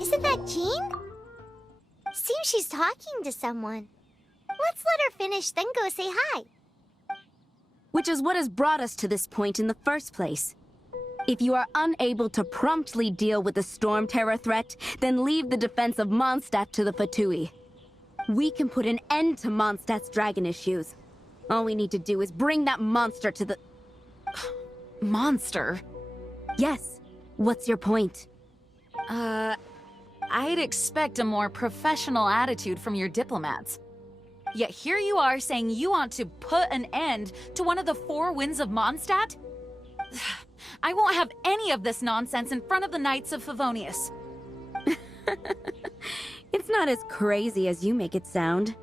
Isn't that Jean? Seems she's talking to someone. Let's let her finish, then go say hi. Which is what has brought us to this point in the first place. If you are unable to promptly deal with the Storm Terror threat, then leave the defense of Mondstadt to the Fatui. We can put an end to Mondstadt's dragon issues. All we need to do is bring that monster to the... Monster? Yes. What's your point? I'd expect a more professional attitude from your diplomats. Yet here you are saying you want to put an end to one of the four winds of Mondstadt? I won't have any of this nonsense in front of the Knights of Favonius. It's not as crazy as you make it sound.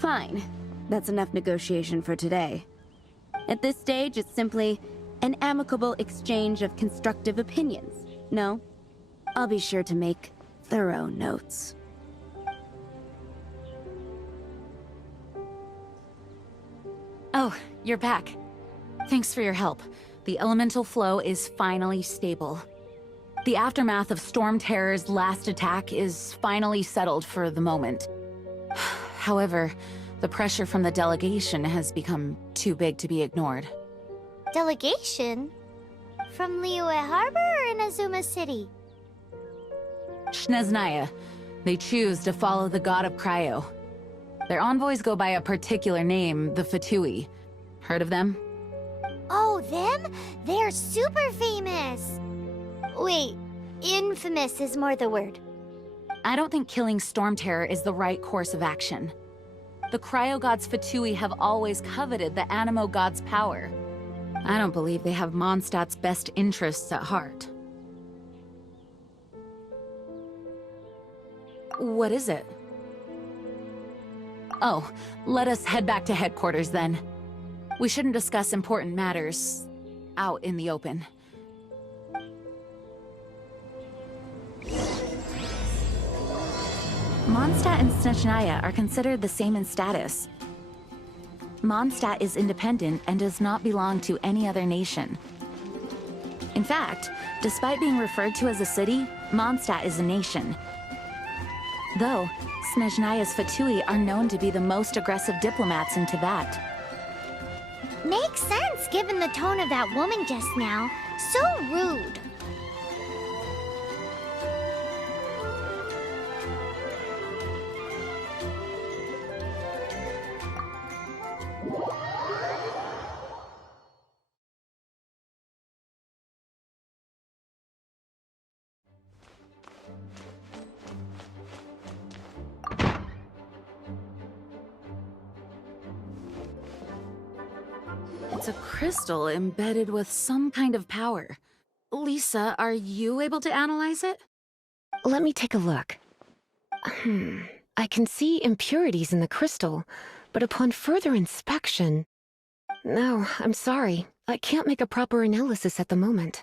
Fine. That's enough negotiation for today. At this stage, it's simply an amicable exchange of constructive opinions. No? I'll be sure to make thorough notes. Oh, you're back. Thanks for your help. The elemental flow is finally stable. The aftermath of Storm Terror's last attack is finally settled for the moment. However, the pressure from the delegation has become too big to be ignored. Delegation? From Liyue Harbor or Inazuma City? Snezhnaya. They choose to follow the god of Cryo. Their envoys go by a particular name, the Fatui. Heard of them? Oh, them? They're super famous! Wait, infamous is more the word. I don't think killing Storm Terror is the right course of action. The Cryo God's Fatui have always coveted the Animo God's power. I don't believe they have Mondstadt's best interests at heart. What is it? Oh, let us head back to headquarters then. We shouldn't discuss important matters out in the open. Mondstadt and Snezhnaya are considered the same in status. Mondstadt is independent and does not belong to any other nation. In fact, despite being referred to as a city, Mondstadt is a nation. Though, Snezhnaya's Fatui are known to be the most aggressive diplomats in Tibet. Makes sense given the tone of that woman just now. So rude. It's a crystal embedded with some kind of power. Lisa, are you able to analyze it? Let me take a look. I can see impurities in the crystal, but upon further inspection... No, I'm sorry. I can't make a proper analysis at the moment.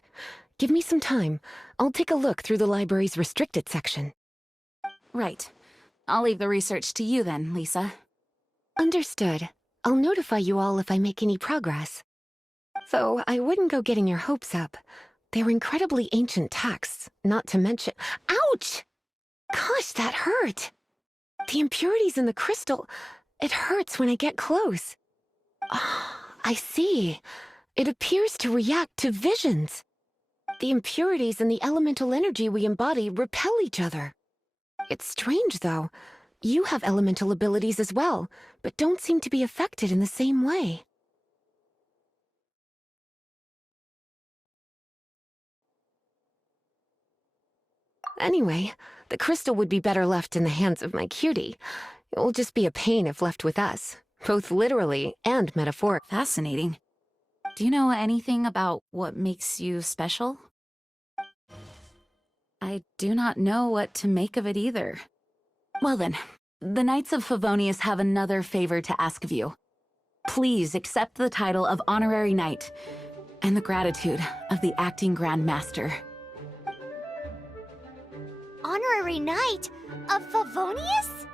Give me some time. I'll take a look through the library's restricted section. Right. I'll leave the research to you then, Lisa. Understood. I'll notify you all if I make any progress. Though I wouldn't go getting your hopes up. They're incredibly ancient texts, not to mention— Ouch! Gosh, that hurt! The impurities in the crystal— it hurts when I get close. I see. It appears to react to visions. The impurities and the elemental energy we embody repel each other. It's strange, though. You have elemental abilities as well, but don't seem to be affected in the same way. Anyway, the crystal would be better left in the hands of my cutie. It will just be a pain if left with us, both literally and metaphorically. Fascinating. Do you know anything about what makes you special? I do not know what to make of it either. Well then, the Knights of Favonius have another favor to ask of you. Please accept the title of Honorary Knight and the gratitude of the Acting Grand Master. Honorary Knight of Favonius?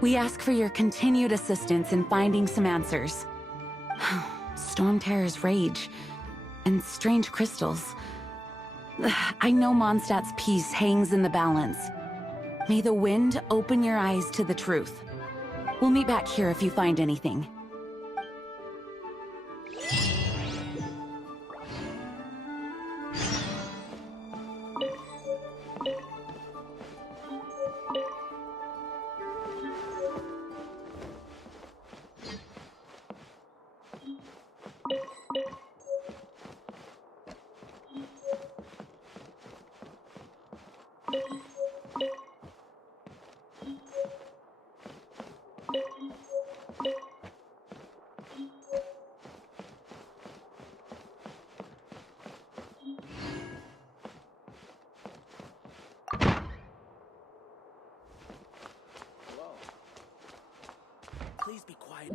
We ask for your continued assistance in finding some answers. Storm Terror's rage and strange crystals. I know Mondstadt's peace hangs in the balance. May the wind open your eyes to the truth. We'll meet back here if you find anything. Please be quiet.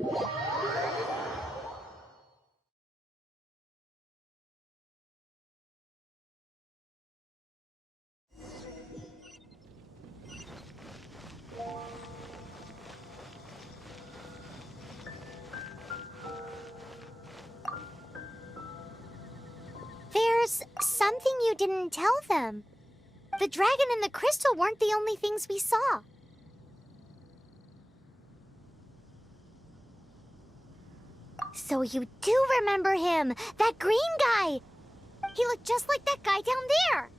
There's something you didn't tell them. The dragon and the crystal weren't the only things we saw. So you do remember him, that green guy. He looked just like that guy down there.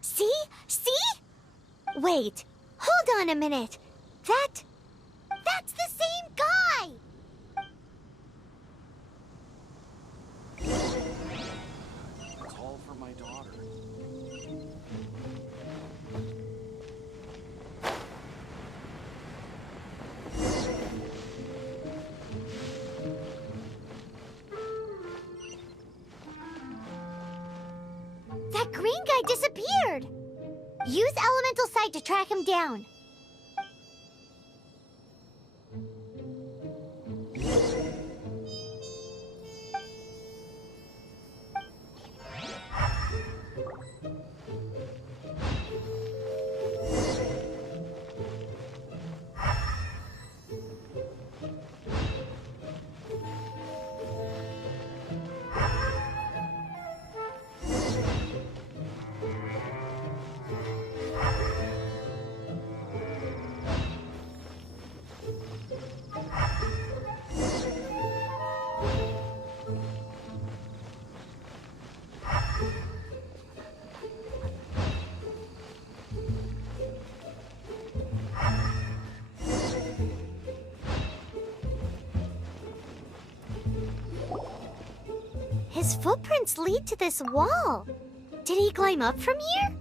See? See? Wait, hold on a minute. That's the same guy! Call for my daughter. That green guy disappeared! Use Elemental Sight to track him down. His footprints lead to this wall. Did he climb up from here?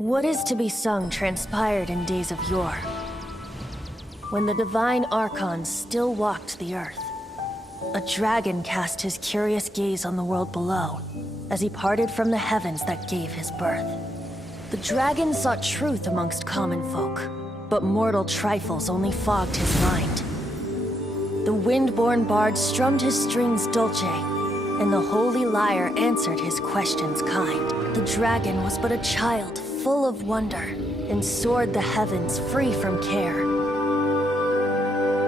What is to be sung transpired in days of yore, when the divine archons still walked the earth. A dragon cast his curious gaze on the world below, as he parted from the heavens that gave his birth. The dragon sought truth amongst common folk, but mortal trifles only fogged his mind. The wind-born bard strummed his strings dulce, and the holy lyre answered his questions kind. The dragon was but a child full of wonder, and soared the heavens free from care.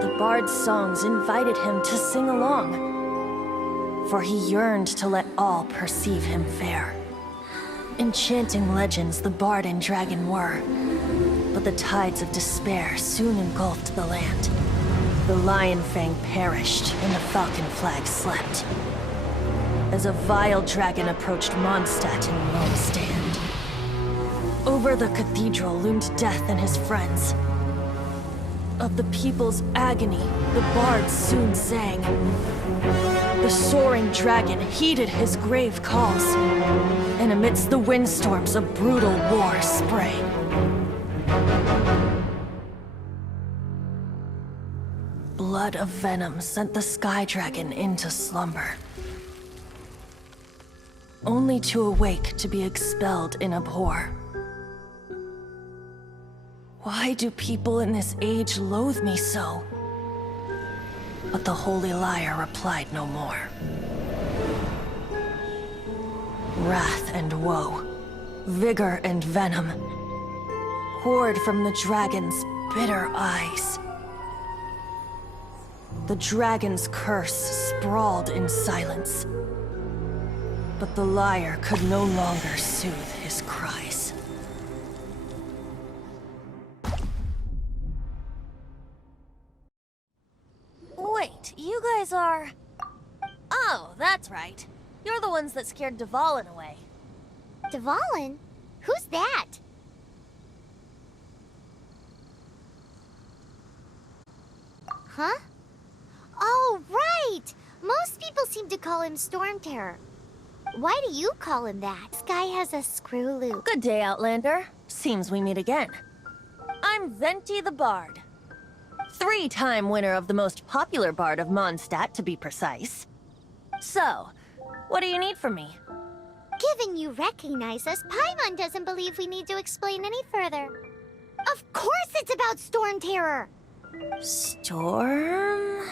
The bard's songs invited him to sing along, for he yearned to let all perceive him fair. Enchanting legends the bard and dragon were, but the tides of despair soon engulfed the land. The lion fang perished, and the falcon flag slept, as a vile dragon approached Mondstadt in lone stand. Over the cathedral loomed death and his friends. Of the people's agony, the bard soon sang. The soaring dragon heeded his grave calls, and amidst the windstorms a brutal war sprang. Blood of venom sent the sky dragon into slumber, only to awake to be expelled in abhor. Why do people in this age loathe me so? But the holy lyre replied no more. Wrath and woe, vigor and venom, poured from the dragon's bitter eyes. The dragon's curse sprawled in silence, but the lyre could no longer soothe his cries. Wait, you guys are... Oh, that's right. You're the ones that scared Rosalyn away. Rosalyn? Who's that? Huh? Oh, right! Most people seem to call him Storm Terror. Why do you call him that? This guy has a screw loop. Good day, Outlander. Seems we meet again. I'm Venti the Bard. 3-time winner of the most popular bard of Mondstadt, to be precise. So, what do you need from me? Given you recognize us, Paimon doesn't believe we need to explain any further. Of course it's about Storm Terror! Storm?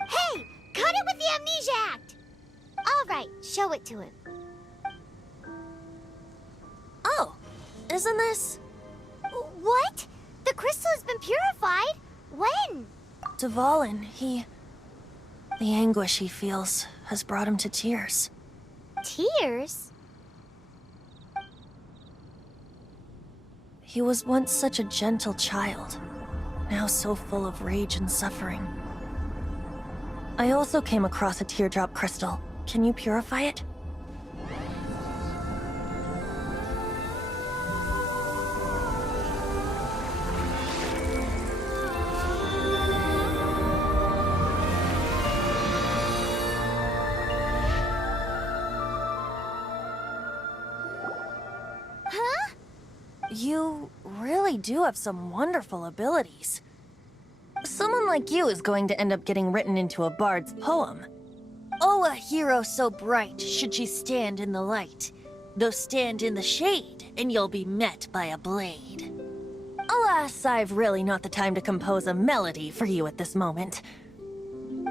Hey! Cut it with the Amnesia Act! Alright, show it to him. Oh, isn't this... What? The crystal has been purified? When? Rosalyn, the anguish he feels has brought him to tears. Tears? He was once such a gentle child, now so full of rage and suffering. I also came across a teardrop crystal. Can you purify it? Huh? You really do have some wonderful abilities. Someone like you is going to end up getting written into a bard's poem. Oh, a hero so bright, should she stand in the light. Though stand in the shade, and you'll be met by a blade. Alas, I've really not the time to compose a melody for you at this moment.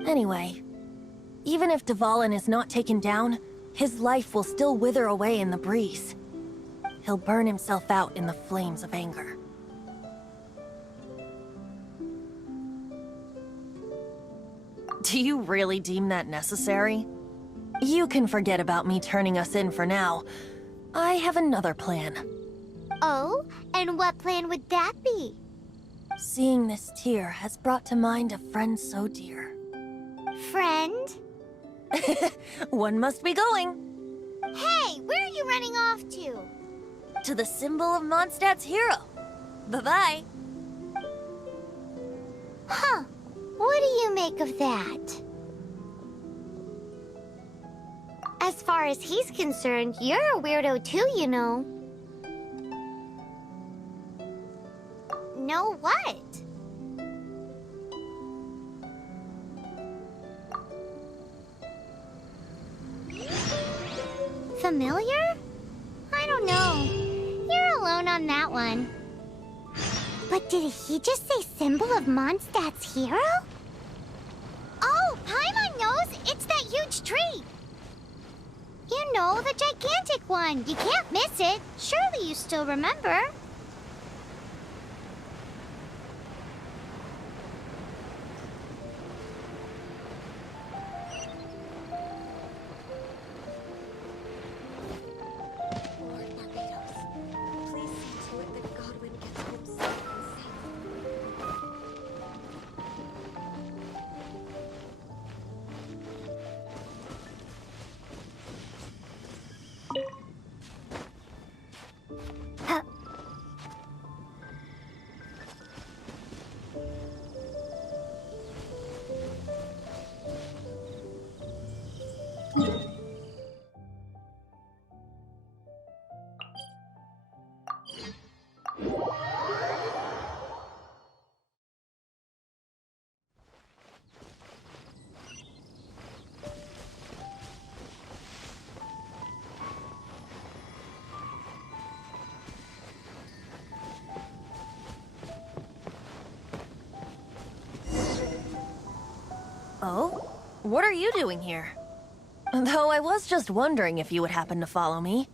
Anyway, even if Rosalyn is not taken down, his life will still wither away in the breeze. He'll burn himself out in the flames of anger. Do you really deem that necessary? You can forget about me turning us in for now. I have another plan. Oh? And what plan would that be? Seeing this tear has brought to mind a friend so dear. Friend? One must be going. Hey, where are you running off to? To the symbol of Mondstadt's hero. Bye-bye. Huh. What do you make of that? As far as he's concerned, you're a weirdo too, you know. Know what? Familiar? I don't know. You're alone on that one. But did he just say symbol of Mondstadt's hero? Oh, Paimon knows! It's that huge tree! You know, the gigantic one. You can't miss it. Surely you still remember. Lord Barbados, please see to it that Godwin gets home safe and safe. Huh. Oh? What are you doing here? Though I was just wondering if you would happen to follow me.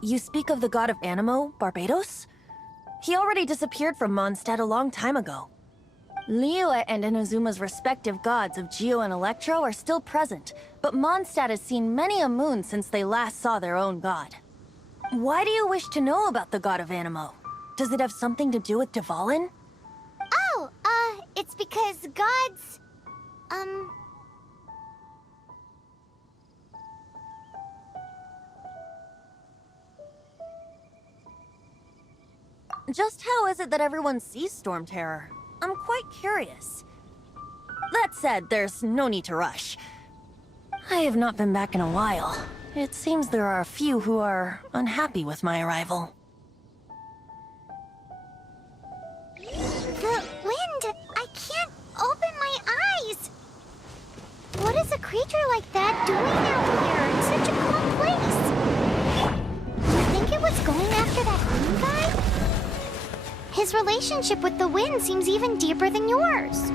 You speak of the god of Animo, Barbados? He already disappeared from Mondstadt a long time ago. Liyue and Inazuma's respective gods of Geo and Electro are still present, but Mondstadt has seen many a moon since they last saw their own god. Why do you wish to know about the god of Animo? Does it have something to do with Dvalin? Oh, it's because gods... Just how is it that everyone sees Storm Terror? I'm quite curious. That said, there's no need to rush. I have not been back in a while. It seems there are a few who are unhappy with my arrival. The wind! I can't open my eyes! What is a creature like that doing out here in such a cold place? Do you think it was going after that green guy? His relationship with the wind seems even deeper than yours.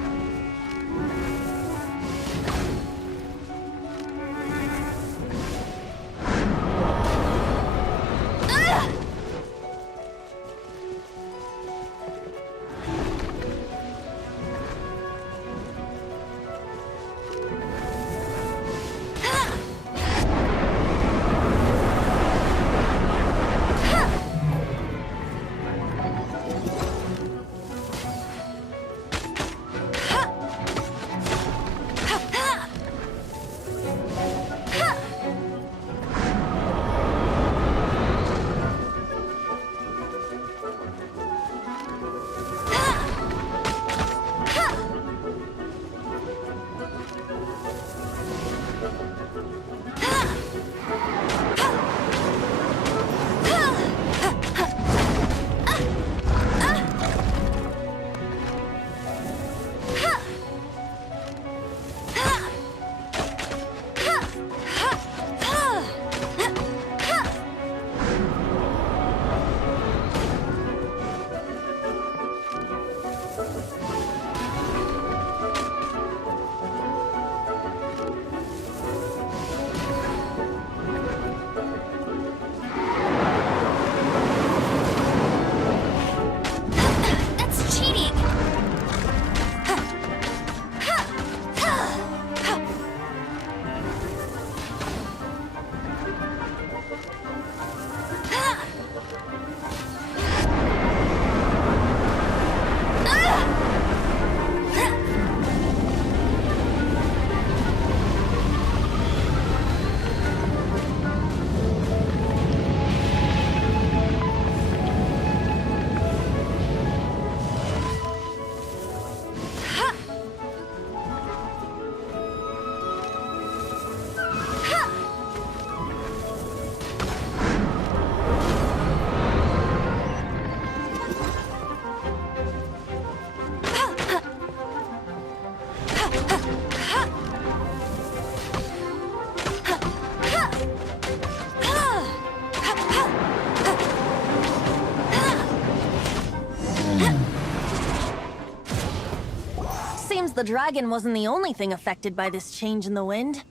the dragon wasn't the only thing affected by this change in the wind.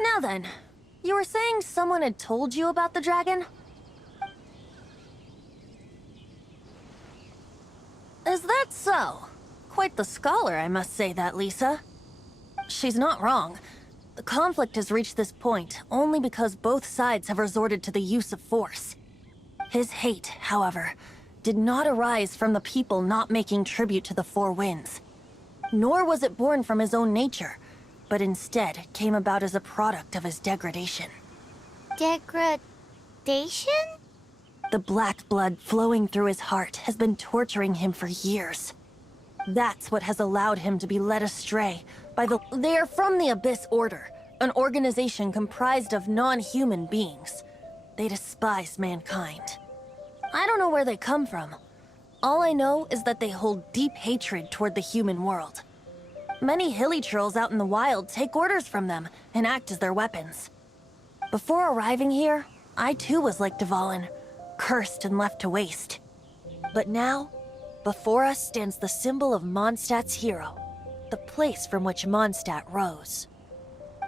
Now then, you were saying someone had told you about the dragon? Is that so? Quite the scholar, I must say that, Lisa. She's not wrong. The conflict has reached this point only because both sides have resorted to the use of force. His hate, however, did not arise from the people not making tribute to the Four Winds. Nor was it born from his own nature, but instead came about as a product of his degradation. Degradation? The black blood flowing through his heart has been torturing him for years. That's what has allowed him to be led astray by the... They are from the Abyss Order, an organization comprised of non-human beings. They despise mankind. I don't know where they come from. All I know is that they hold deep hatred toward the human world. Many hilly trolls out in the wild take orders from them and act as their weapons. Before arriving here, I too was like Rosalyn, cursed and left to waste. But now, before us stands the symbol of Mondstadt's hero, the place from which Mondstadt rose.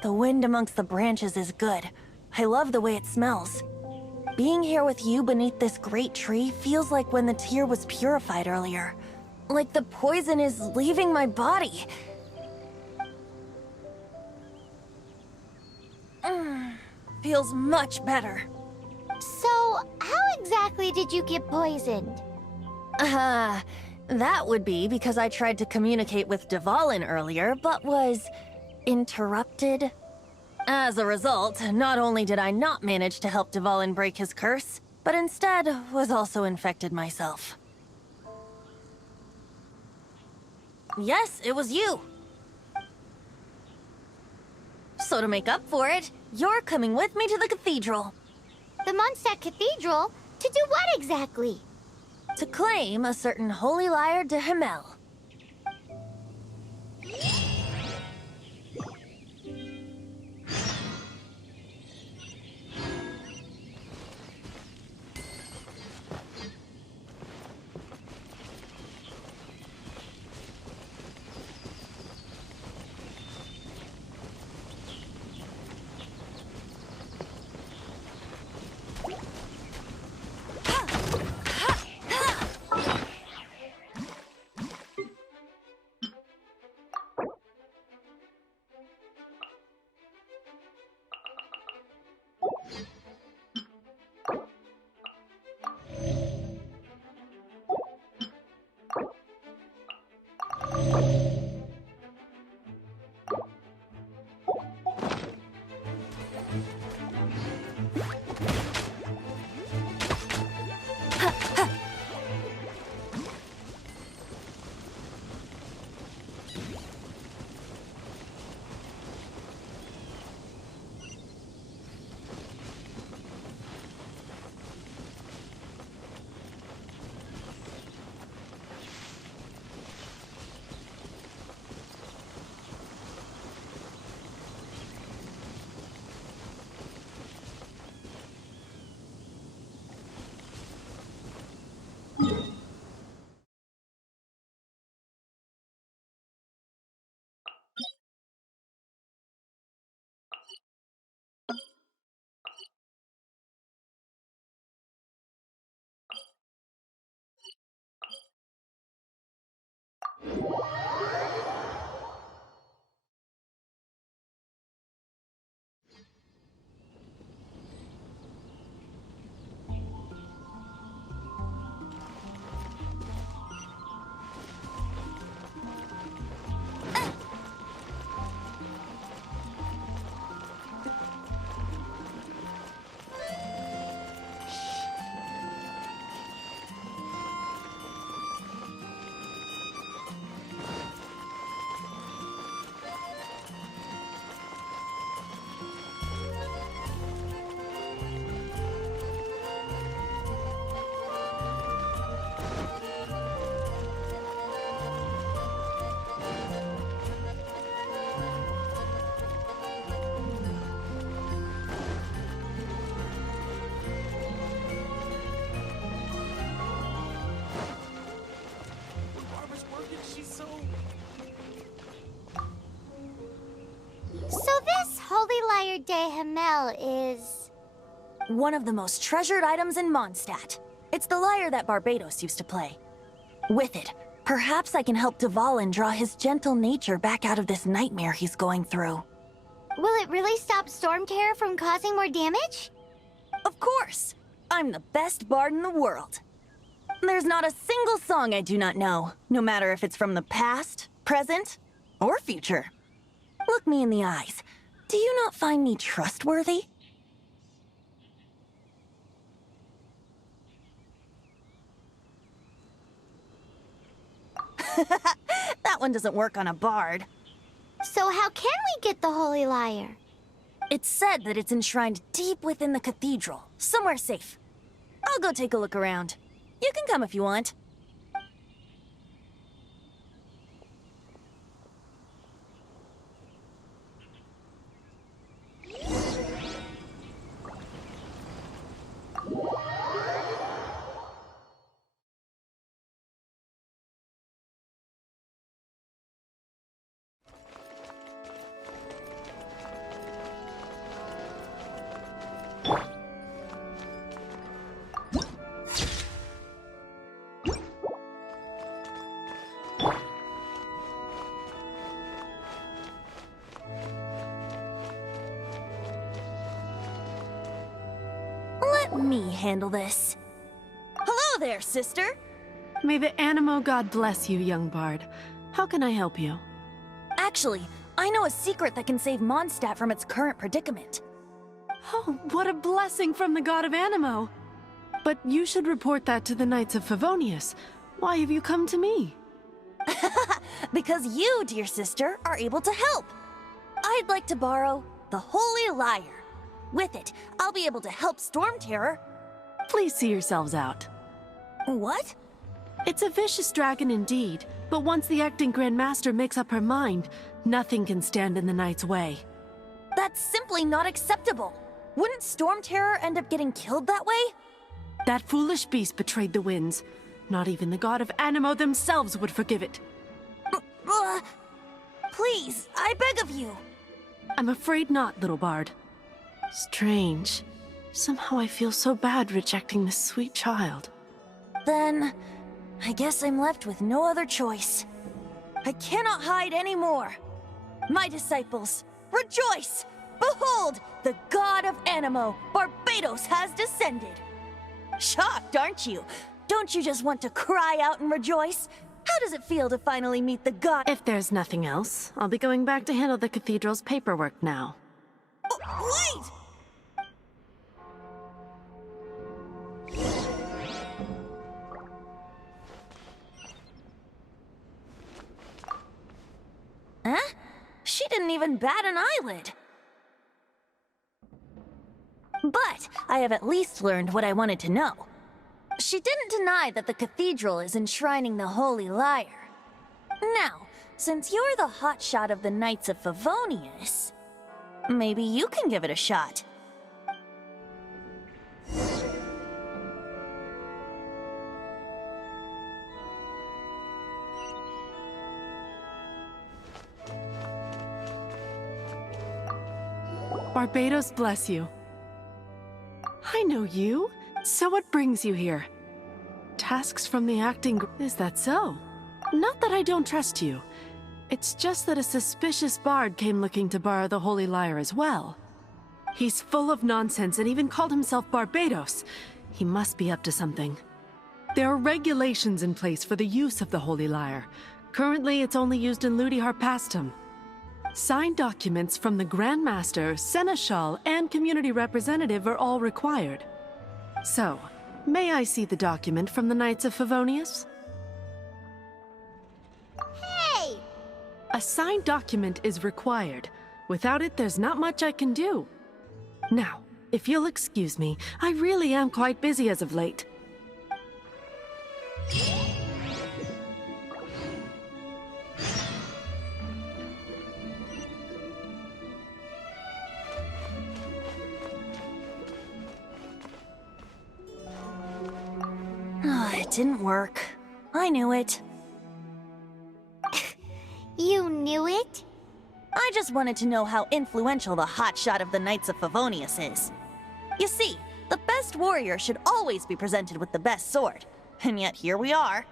The wind amongst the branches is good. I love the way it smells. Being here with you beneath this great tree feels like when the tear was purified earlier. Like the poison is leaving my body. Feels much better. So, how exactly did you get poisoned? That would be because I tried to communicate with Rosalyn earlier, but was interrupted. As a result, not only did I not manage to help Rosalyn break his curse, but instead was also infected myself. Yes, it was you. So to make up for it, you're coming with me to the cathedral. The Mondstadt Cathedral? To do what exactly? To claim a certain holy lyre de Himmel. de Himmel is... One of the most treasured items in Mondstadt. It's the lyre that Barbados used to play. With it, perhaps I can help Rosalyn draw his gentle nature back out of this nightmare he's going through. Will it really stop Storm Terror from causing more damage? Of course! I'm the best bard in the world. There's not a single song I do not know, no matter if it's from the past, present, or future. Look me in the eyes. Do you not find me trustworthy? That one doesn't work on a bard. So how can we get the Holy Lyre? It's said that it's enshrined deep within the cathedral, somewhere safe. I'll go take a look around. You can come if you want. Let me handle this. Hello there, sister! May the Animo God bless you, young bard. How can I help you? Actually, I know a secret that can save Mondstadt from its current predicament. Oh, what a blessing from the god of Animo! But you should report that to the Knights of Favonius. Why have you come to me? Because you, dear sister, are able to help. I'd like to borrow the Holy Lyre. With it, I'll be able to help Storm Terror. Please see yourselves out. What? It's a vicious dragon indeed, but once the acting Grand Master makes up her mind, nothing can stand in the Knight's way. That's simply not acceptable. Wouldn't Storm Terror end up getting killed that way? That foolish beast betrayed the winds. Not even the god of Animo themselves would forgive it. Please, I beg of you. I'm afraid not, little bard. Strange. Somehow I feel so bad rejecting this sweet child. Then, I guess I'm left with no other choice. I cannot hide anymore. My disciples, rejoice! Behold, the god of Animo, Barbados, has descended. Shocked, aren't you? Don't you just want to cry out and rejoice? How does it feel to finally meet the god? If there's nothing else, I'll be going back to handle the cathedral's paperwork now. Wait! Huh? She didn't even bat an eyelid. But I have at least learned what I wanted to know. She didn't deny that the cathedral is enshrining the Holy Lyre. Now, since you're the hotshot of the Knights of Favonius, maybe you can give it a shot. Barbados bless you. I know you. So what brings you here? Tasks from the acting... Is that so? Not that I don't trust you. It's just that a suspicious bard came looking to borrow the Holy Lyre as well. He's full of nonsense and even called himself Barbados. He must be up to something. There are regulations in place for the use of the Holy Lyre. Currently, it's only used in Ludi Harpastum. Signed documents from the Grand Master, Seneschal, and Community Representative are all required. So, may I see the document from the Knights of Favonius? Hey! A signed document is required. Without it, there's not much I can do. Now, if you'll excuse me, I really am quite busy as of late. It didn't work. I knew it. You knew it? I just wanted to know how influential the hotshot of the Knights of Favonius is. You see, the best warrior should always be presented with the best sword. And yet here we are.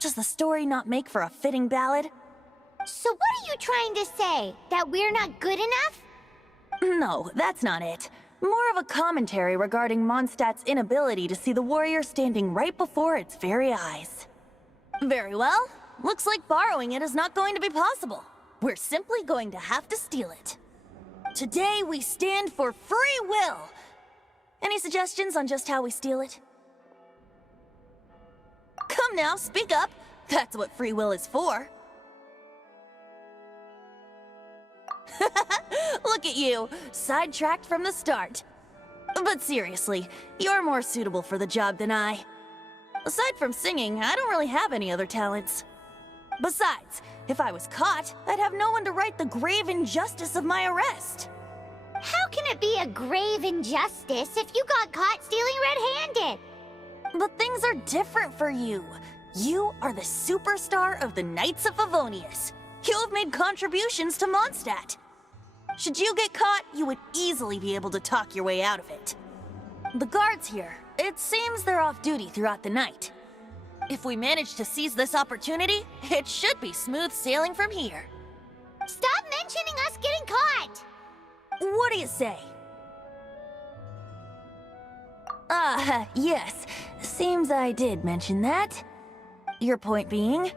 Does the story not make for a fitting ballad? So what are you trying to say? That we're not good enough? No, that's not it. More of a commentary regarding Mondstadt's inability to see the warrior standing right before its very eyes. Very well. Looks like borrowing it is not going to be possible. We're simply going to have to steal it. Today we stand for free will. Any suggestions on just how we steal it? Come now, speak up. That's what free will is for. Look at you, sidetracked from the start. But seriously, you're more suitable for the job than I. Aside from singing, I don't really have any other talents. Besides, if I was caught, I'd have no one to right the grave injustice of my arrest. How can it be a grave injustice if you got caught stealing red-handed? But things are different for you. You are the superstar of the Knights of Favonius. You have made contributions to Mondstadt. Should you get caught, you would easily be able to talk your way out of it. The guards here, it seems they're off duty throughout the night. If we manage to seize this opportunity, it should be smooth sailing from here. Stop mentioning us getting caught! What do you say? Yes. Seems I did mention that. Your point being?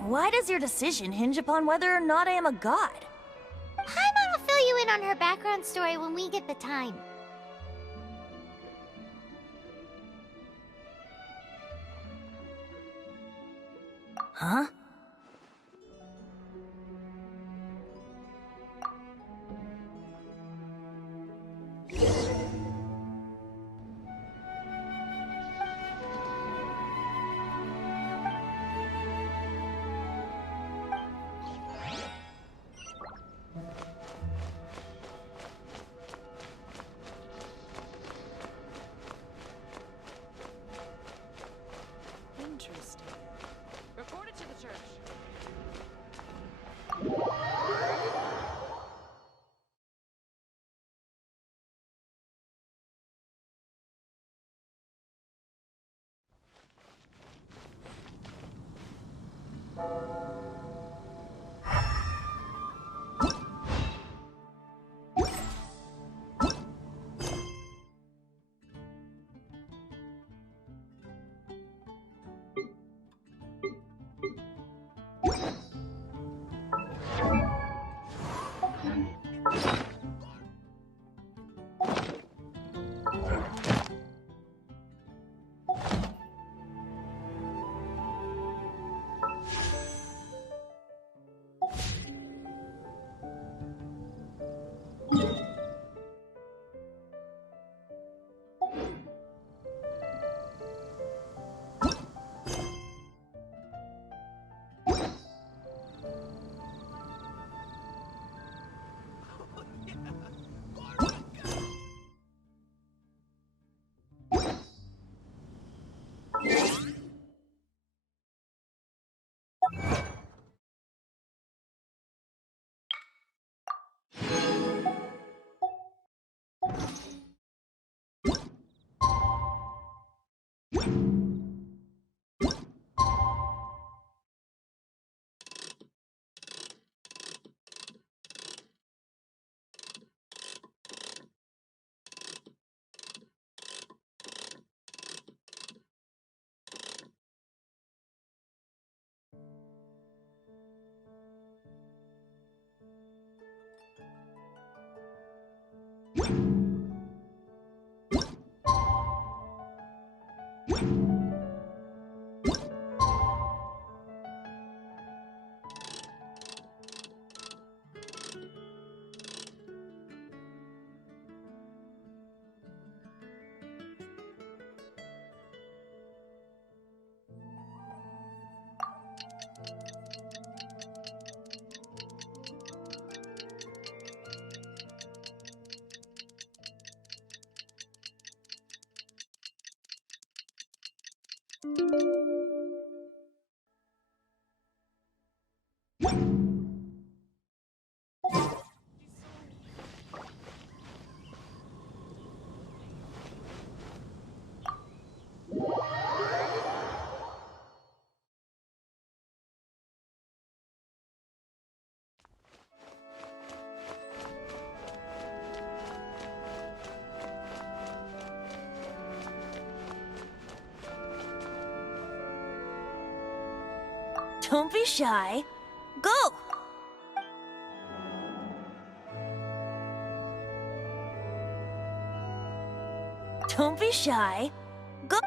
Why does your decision hinge upon whether or not I am a god? Paimon will fill you in on her background story when we get the time. Huh? Interesting. Report it to the church. You Don't be shy. Go! Don't be shy. Go!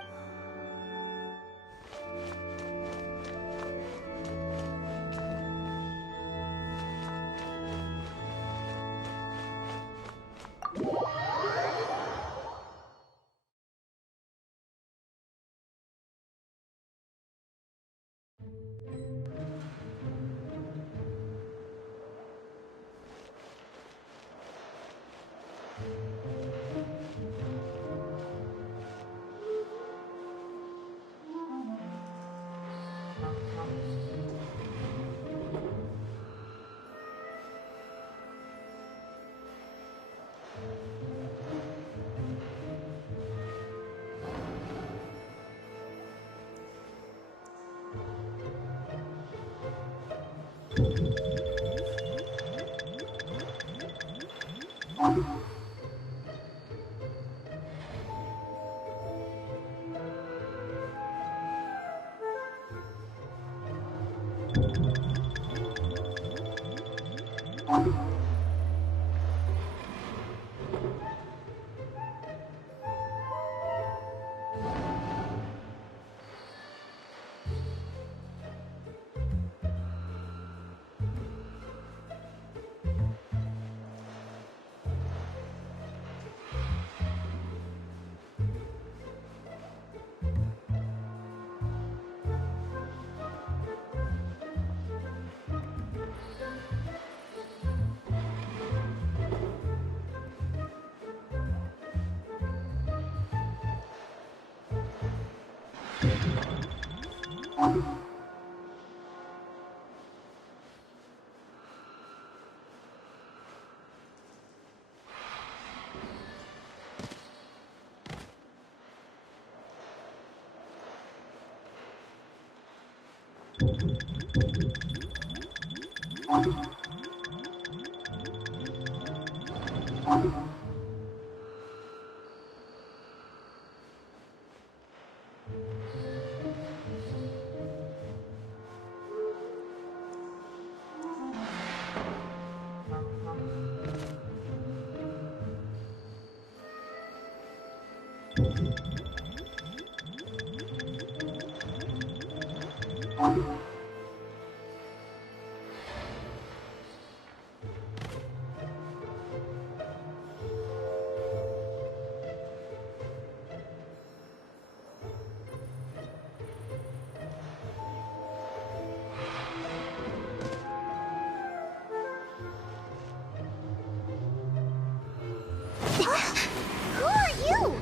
Who are you?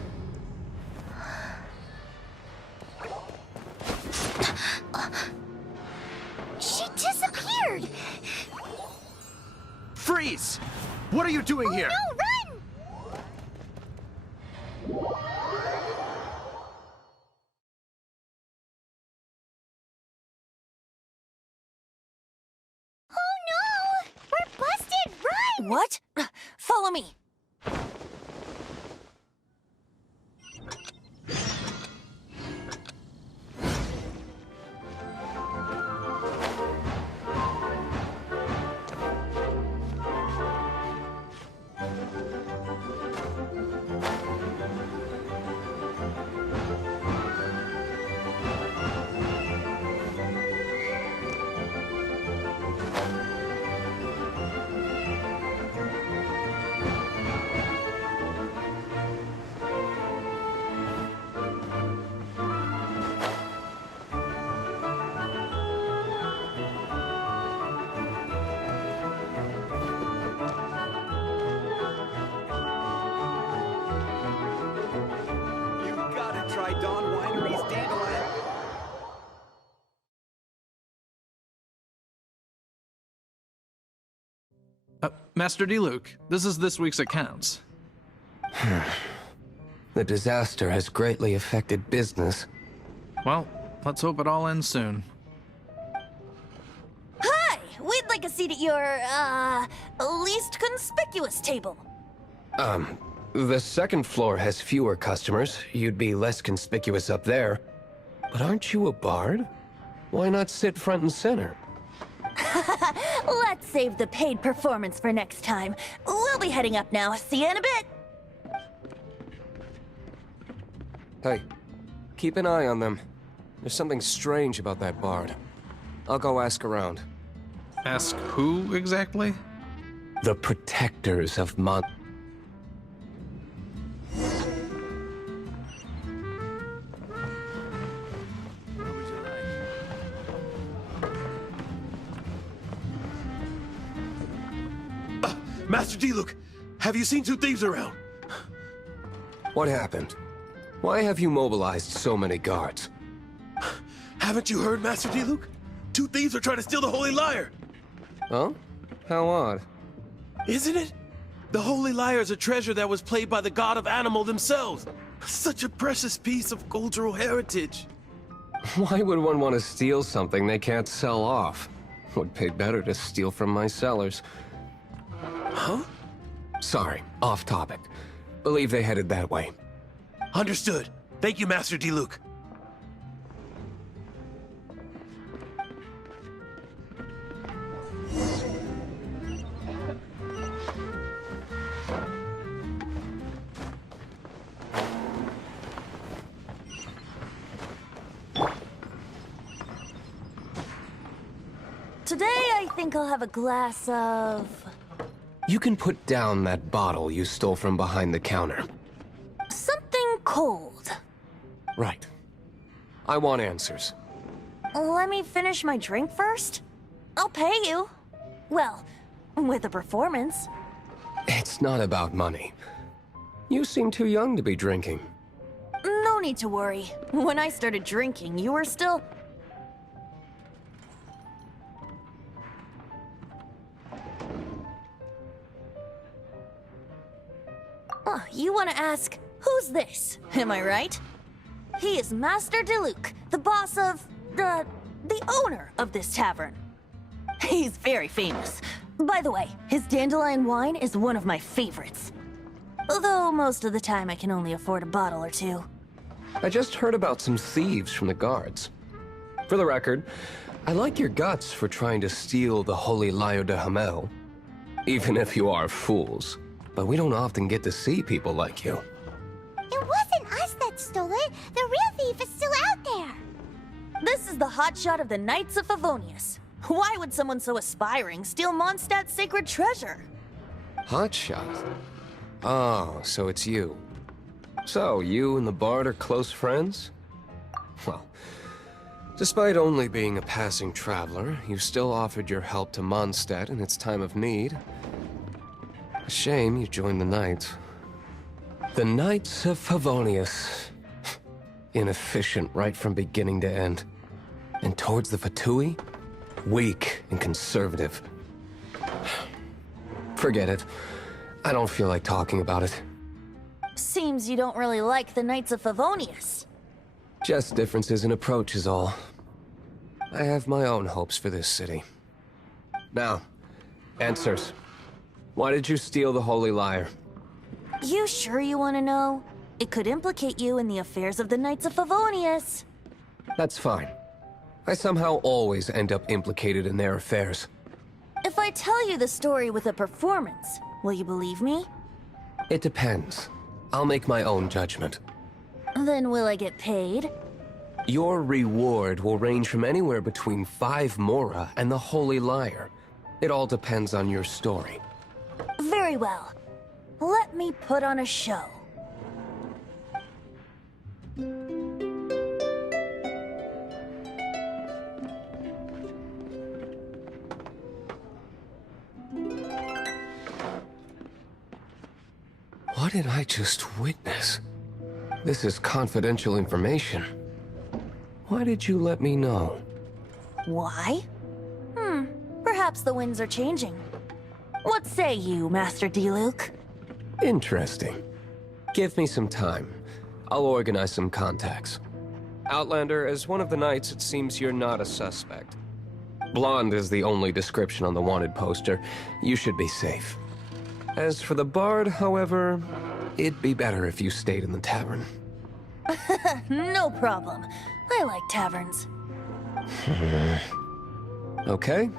She disappeared! Freeze! What are you doing here? No, run! Oh no! We're busted! Run! What? Follow me. You gotta try Don Winery's dandelion. Master Diluc, this is this week's accounts. The disaster has greatly affected business. Well, let's hope it all ends soon. Hi! We'd like a seat at your, least conspicuous table. The second floor has fewer customers. You'd be less conspicuous up there. But aren't you a bard? Why not sit front and center? Let's save the paid performance for next time. We'll be heading up now. See you in a bit. Hey, keep an eye on them. There's something strange about that bard. I'll go ask around. Ask who exactly? The protectors of Mon... Master Diluc, have you seen two thieves around? What happened? Why have you mobilized so many guards? Haven't you heard, Master Diluc? Two thieves are trying to steal the Holy Lyre! Huh? How odd. Isn't it? The Holy Lyre is a treasure that was played by the god of animal themselves. Such a precious piece of cultural heritage. Why would one want to steal something they can't sell off? Would pay better to steal from my sellers. Huh? Sorry, off topic. Believe they headed that way. Understood. Thank you, Master Diluc. Today, I think I'll have a glass of... You can put down that bottle you stole from behind the counter. something cold. Right. I want answers. Let me finish my drink first. I'll pay you. Well, with a performance. It's not about money. You seem too young to be drinking. No need to worry. When I started drinking, you were still... Oh, you want to ask, who's this? Am I right? He is Master Diluc, the boss of... the owner of this tavern. He's very famous. By the way, his dandelion wine is one of my favorites. Although most of the time I can only afford a bottle or two. I just heard about some thieves from the guards. For the record, I like your guts for trying to steal the Holy Lyre de Hamel. Even if you are fools. But we don't often get to see people like you. It wasn't us that stole it. The real thief is still out there. This is the hotshot of the Knights of Favonius. Why would someone so aspiring steal Mondstadt's sacred treasure? Hotshot? Oh, so it's you. So, you and the Bard are close friends? Well, despite only being a passing traveler, you still offered your help to Mondstadt in its time of need. A shame you joined the Knights. The Knights of Favonius. Inefficient right from beginning to end. And towards the Fatui? Weak and conservative. Forget it. I don't feel like talking about it. Seems you don't really like the Knights of Favonius. Just differences in approach is all. I have my own hopes for this city. Now, answers. Why did you steal the Holy Lyre? You sure you want to know? It could implicate you in the affairs of the Knights of Favonius. That's fine. I somehow always end up implicated in their affairs. If I tell you the story with a performance, will you believe me? It depends. I'll make my own judgment. Then will I get paid? Your reward will range from anywhere between 5 Mora and the Holy Lyre. It all depends on your story. Very well. Let me put on a show. What did I just witness? This is confidential information. Why did you let me know? Why? Perhaps the winds are changing. What say you, Master Diluc? Interesting. Give me some time. I'll organize some contacts. Outlander, as one of the knights, it seems you're not a suspect. Blonde is the only description on the wanted poster. You should be safe. As for the bard, however, it'd be better if you stayed in the tavern. No problem. I like taverns. Okay.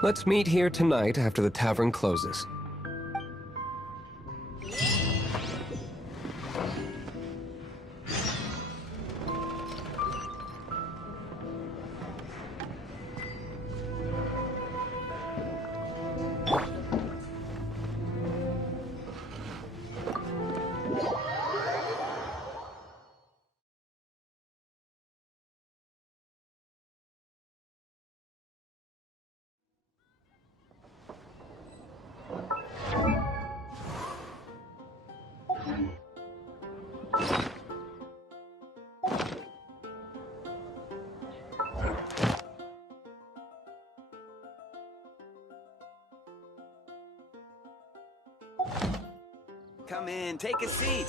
Let's meet here tonight after the tavern closes. Come in, take a seat.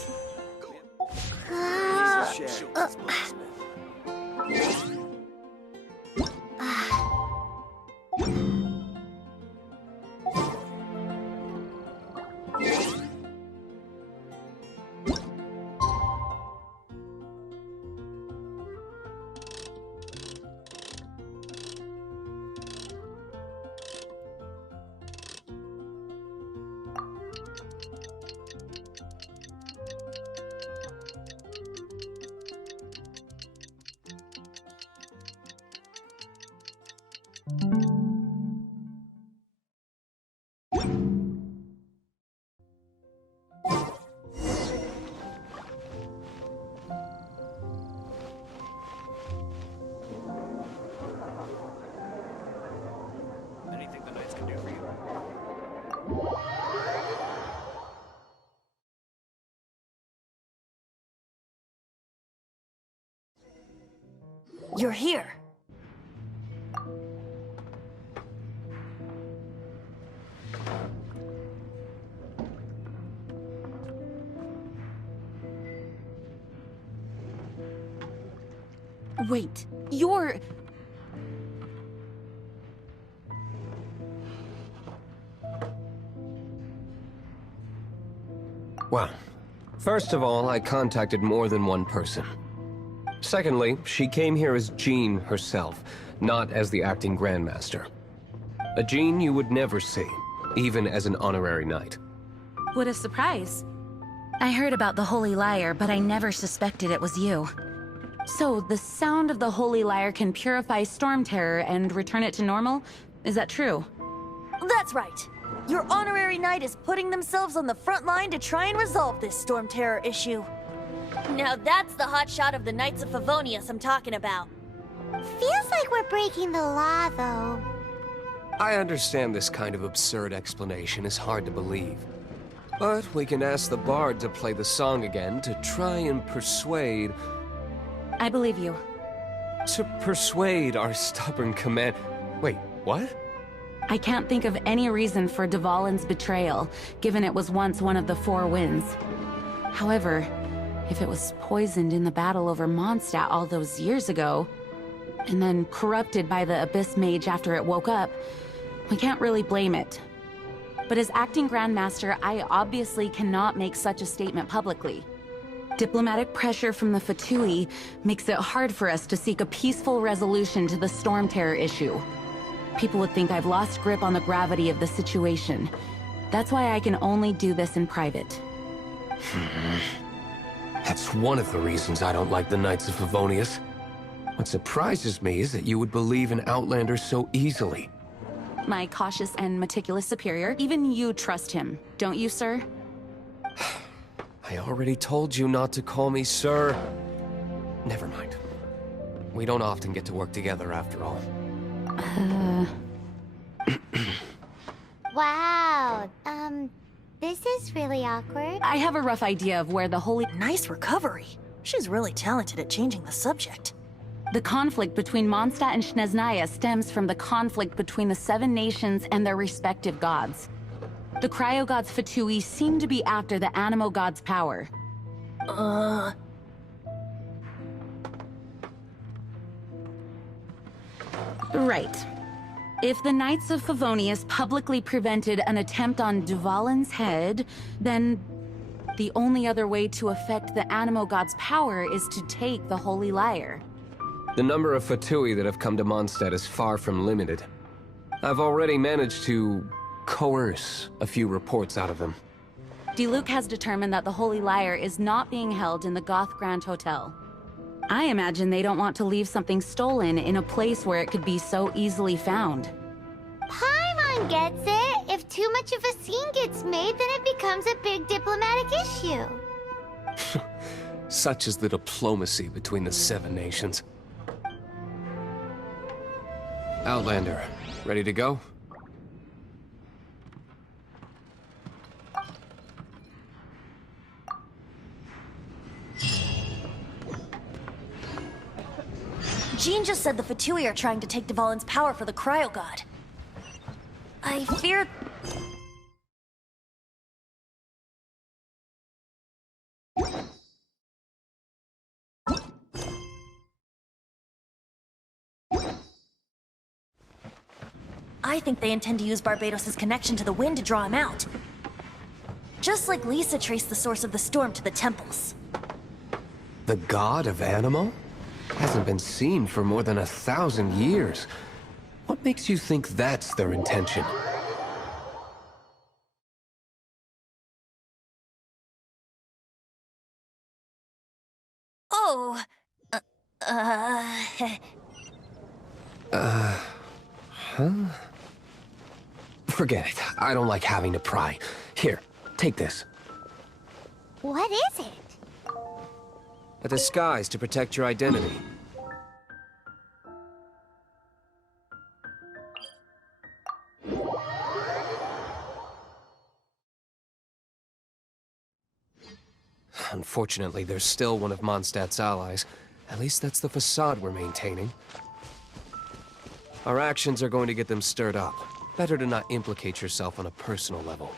Anything the knights can do for you? You're here. Wait, you're... Well, first of all, I contacted more than one person. Secondly, she came here as Jean herself, not as the acting Grandmaster. A Jean you would never see, even as an honorary knight. What a surprise. I heard about the Holy Lyre, but I never suspected it was you. So, the sound of the Holy Lyre can purify Storm Terror and return it to normal? Is that true? That's right. Your honorary knight is putting themselves on the front line to try and resolve this Storm Terror issue. Now that's the hotshot of the Knights of Favonius I'm talking about. Feels like we're breaking the law, though. I understand this kind of absurd explanation is hard to believe. But we can ask the bard to play the song again to try and persuade... I believe you. To persuade our stubborn command... Wait, what? I can't think of any reason for Dvalin's betrayal, given it was once one of the Four Winds. However, if it was poisoned in the battle over Mondstadt all those years ago, and then corrupted by the Abyss Mage after it woke up, we can't really blame it. But as acting Grandmaster, I obviously cannot make such a statement publicly. Diplomatic pressure from the Fatui makes it hard for us to seek a peaceful resolution to the Storm Terror issue. People would think I've lost grip on the gravity of the situation. That's why I can only do this in private. That's one of the reasons I don't like the Knights of Favonius. What surprises me is that you would believe in Outlanders so easily. My cautious and meticulous superior, even you trust him, don't you, sir? I already told you not to call me sir. Never mind. We don't often get to work together after all. Wow, this is really awkward. I have a rough idea of where the Holy... Nice recovery. She's really talented at changing the subject. The conflict between Mondstadt and Snezhnaya stems from the conflict between the Seven Nations and their respective gods. The Cryo God's Fatui seem to be after the Animo God's power. Right. If the Knights of Favonius publicly prevented an attempt on Dvalin's head, then the only other way to affect the Animo God's power is to take the Holy Lyre. The number of Fatui that have come to Mondstadt is far from limited. I've already managed to coerce a few reports out of them. Diluc has determined that the Holy Lyre is not being held in the Goth Grand Hotel. I imagine they don't want to leave something stolen in a place where it could be so easily found. Paimon gets it. If too much of a scene gets made, then it becomes a big diplomatic issue. Such is the diplomacy between the 7 nations. Outlander, ready to go? Jean just said the Fatui are trying to take Dvalin's power for the Cryo God. I fear... I think they intend to use Barbados' connection to the wind to draw him out. Just like Lisa traced the source of the storm to the temples. The god of Animo? Hasn't been seen for more than 1,000 years. What makes you think that's their intention? Oh... Huh? Forget it. I don't like having to pry. Here, take this. What is it? A disguise to protect your identity. Unfortunately, there's still one of Mondstadt's allies. At least that's the facade we're maintaining. Our actions are going to get them stirred up. Better to not implicate yourself on a personal level.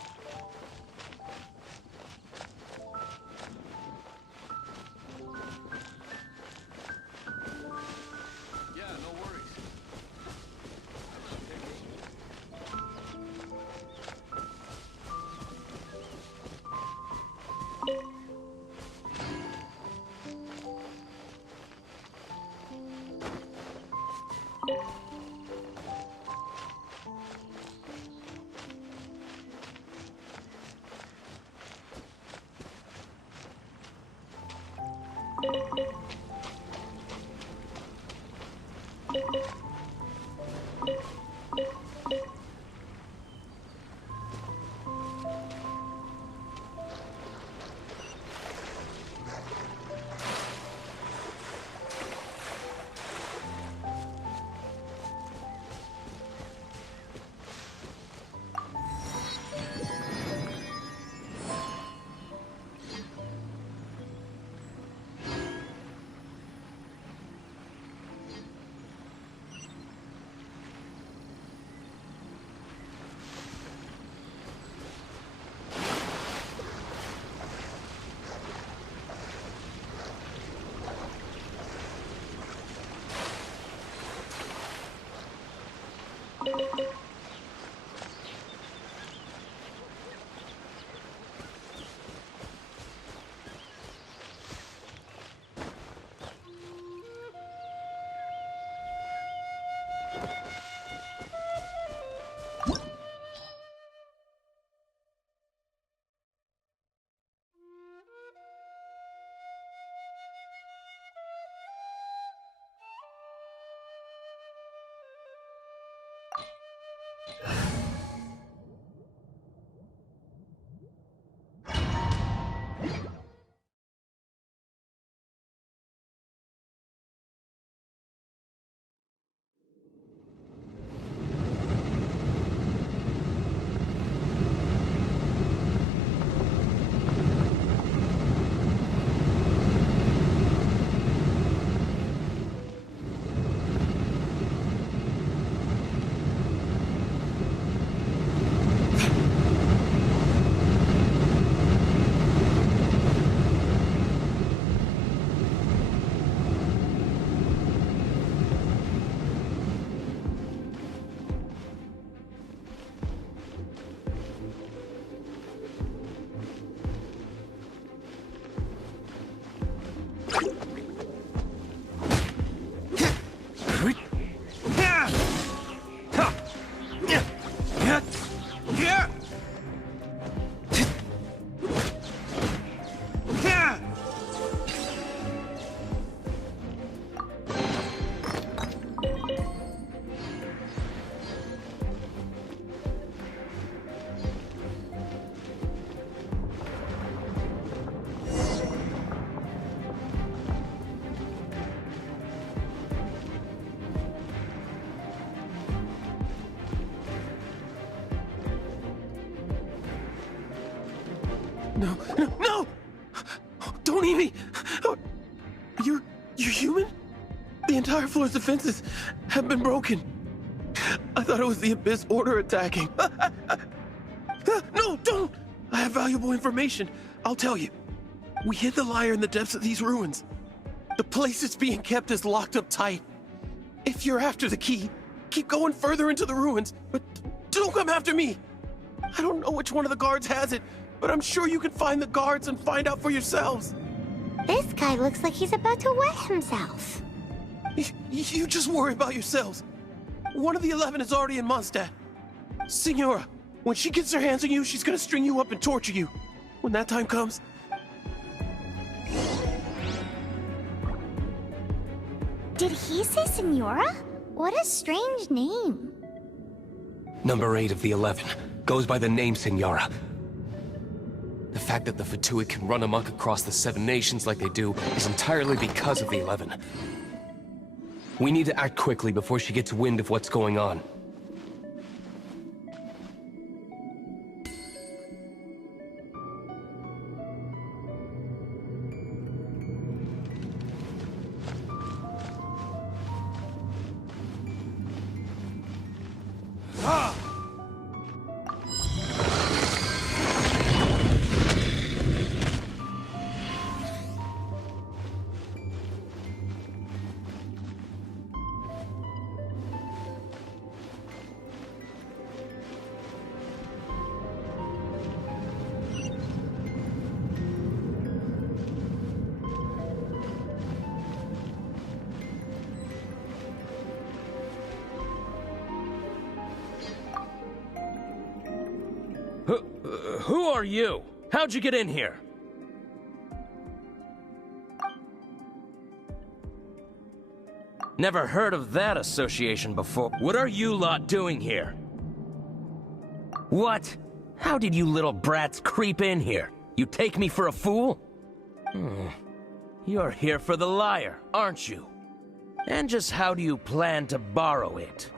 No, no, no! Don't eat me! You're human? The entire floor's defenses have been broken. I thought it was the Abyss Order attacking. No, don't! I have valuable information. I'll tell you. We hid the lyre in the depths of these ruins. The place it's being kept is locked up tight. If you're after the key, keep going further into the ruins, but don't come after me. I don't know which one of the guards has it, but I'm sure you can find the guards and find out for yourselves. This guy looks like he's about to wet himself. You just worry about yourselves. One of the 11 is already in Mondstadt. Signora, when she gets her hands on you, she's gonna string you up and torture you. When that time comes... Did he say Signora? What a strange name. Number 8 of the 11 goes by the name Signora. The fact that the Fatui can run amok across the 7 nations like they do is entirely because of the 11. We need to act quickly before she gets wind of what's going on. Who are you? How'd you get in here? Never heard of that association before. What are you lot doing here? What? How did you little brats creep in here? You take me for a fool? You're here for the lyre, aren't you? And just how do you plan to borrow it?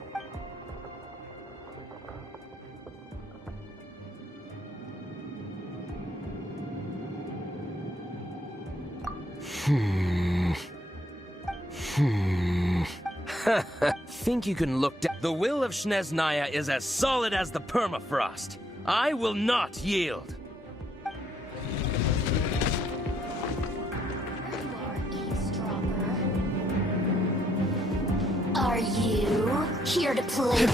Think you can look down? The will of Snezhnaya is as solid as the permafrost. I will not yield. Are you here to play?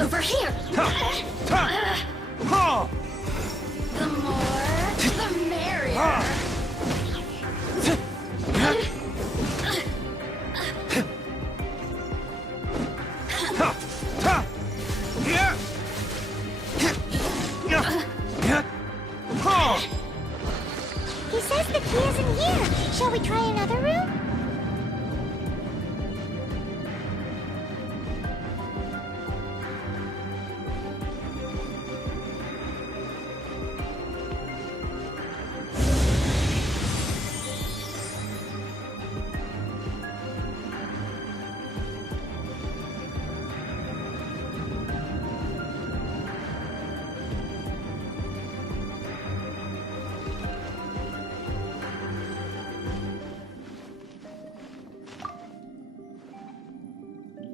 Over here! The more, the merrier! He says the key isn't here. Shall we try another room?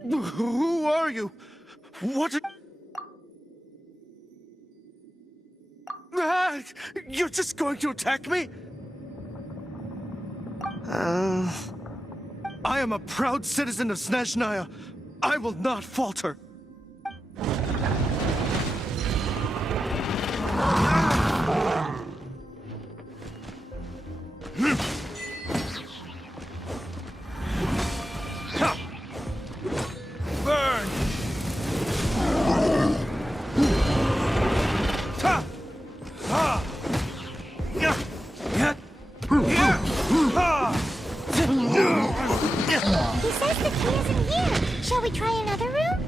Who are you? What? You're just going to attack me? I am a proud citizen of Snezhnaya. I will not falter. Burn! He says the key isn't here. Shall we try another room?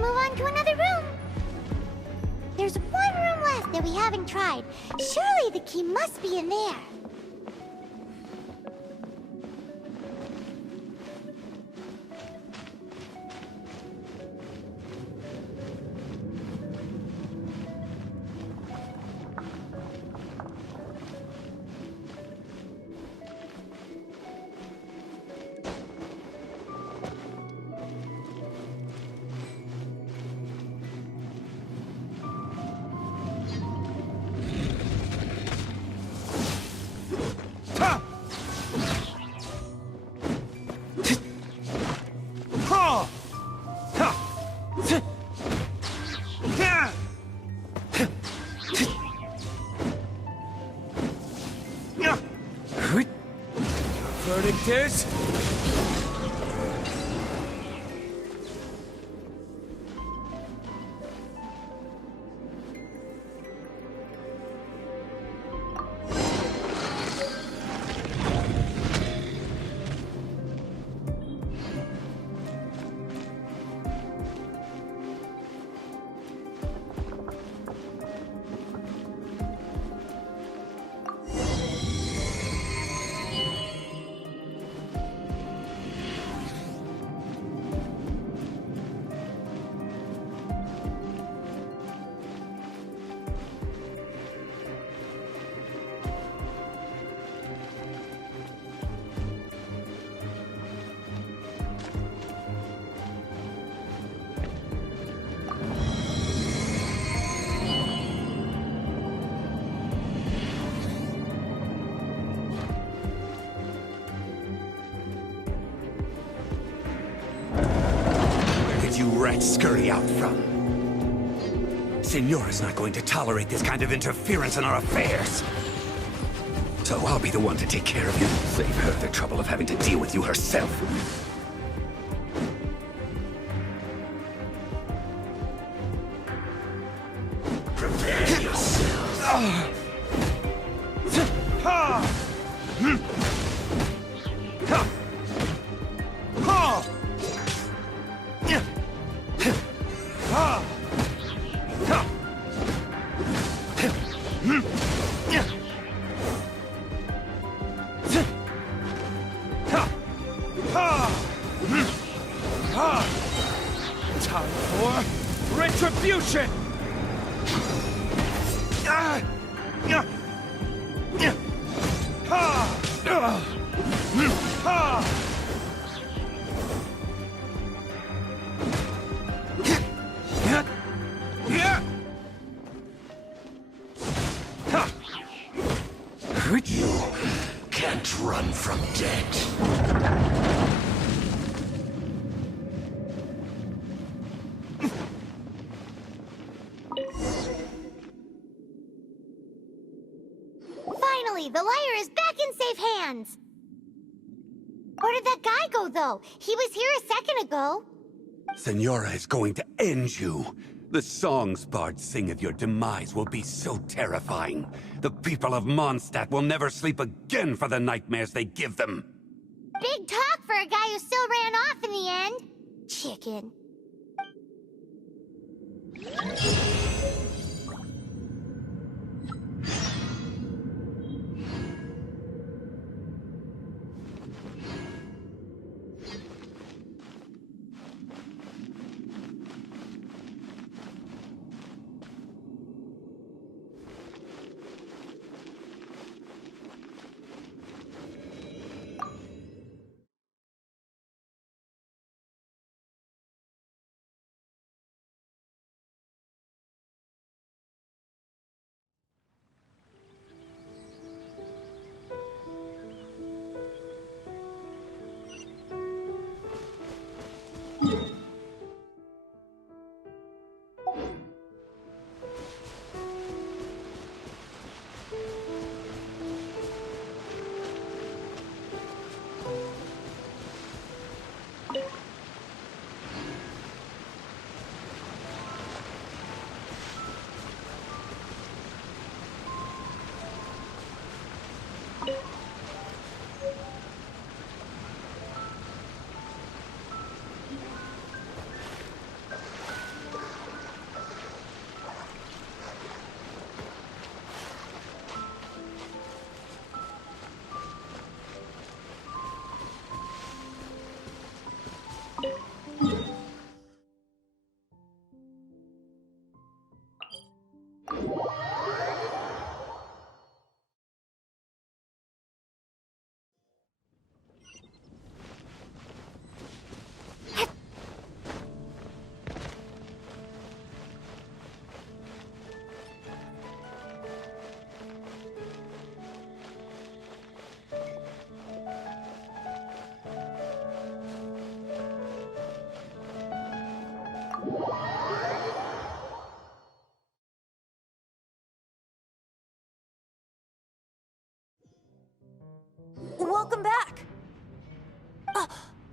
move on to another room. There's one room left that we haven't tried. Surely the key must be in there. Verdict is... You rats scurry out from. Senora's not going to tolerate this kind of interference in our affairs. So I'll be the one to take care of you. Save her the trouble of having to deal with you herself. Prepare yourself. Time for retribution! You can't run from death. Finally, the liar is back in safe hands. Where did that guy go, though? He was here a second ago. Senora is going to end you. The songs bards sing of your demise will be so terrifying. The people of Mondstadt will never sleep again for the nightmares they give them. Big talk for a guy who still ran off in the end. Chicken.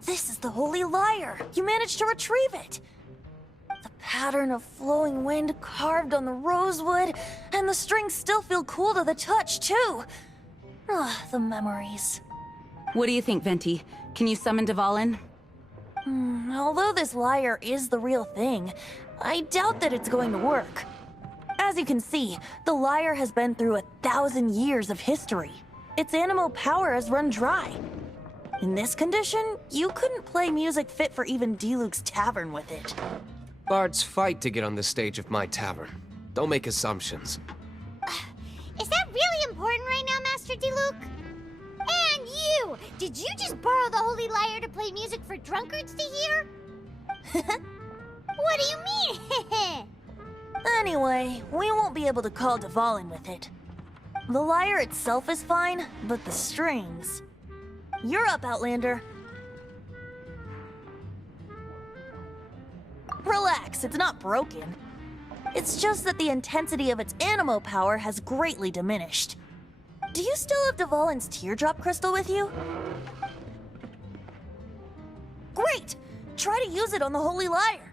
This is the Holy Lyre! You managed to retrieve it! The pattern of flowing wind carved on the rosewood, and the strings still feel cool to the touch, too! Ah, the memories. What do you think, Venti? Can you summon Dvalin? Although this lyre is the real thing, I doubt that it's going to work. As you can see, the lyre has been through 1,000 years of history. Its animal power has run dry. In this condition, you couldn't play music fit for even Diluc's tavern with it. Bards fight to get on the stage of my tavern. Don't make assumptions. Is that really important right now, Master Diluc? And you! Did you just borrow the Holy Lyre to play music for drunkards to hear? What do you mean? Anyway, we won't be able to call Dvalin with it. The lyre itself is fine, but the strings... You're up, Outlander. Relax, it's not broken. It's just that the intensity of its animo power has greatly diminished. Do you still have Dvalin's teardrop crystal with you? Great! Try to use it on the Holy Lyre.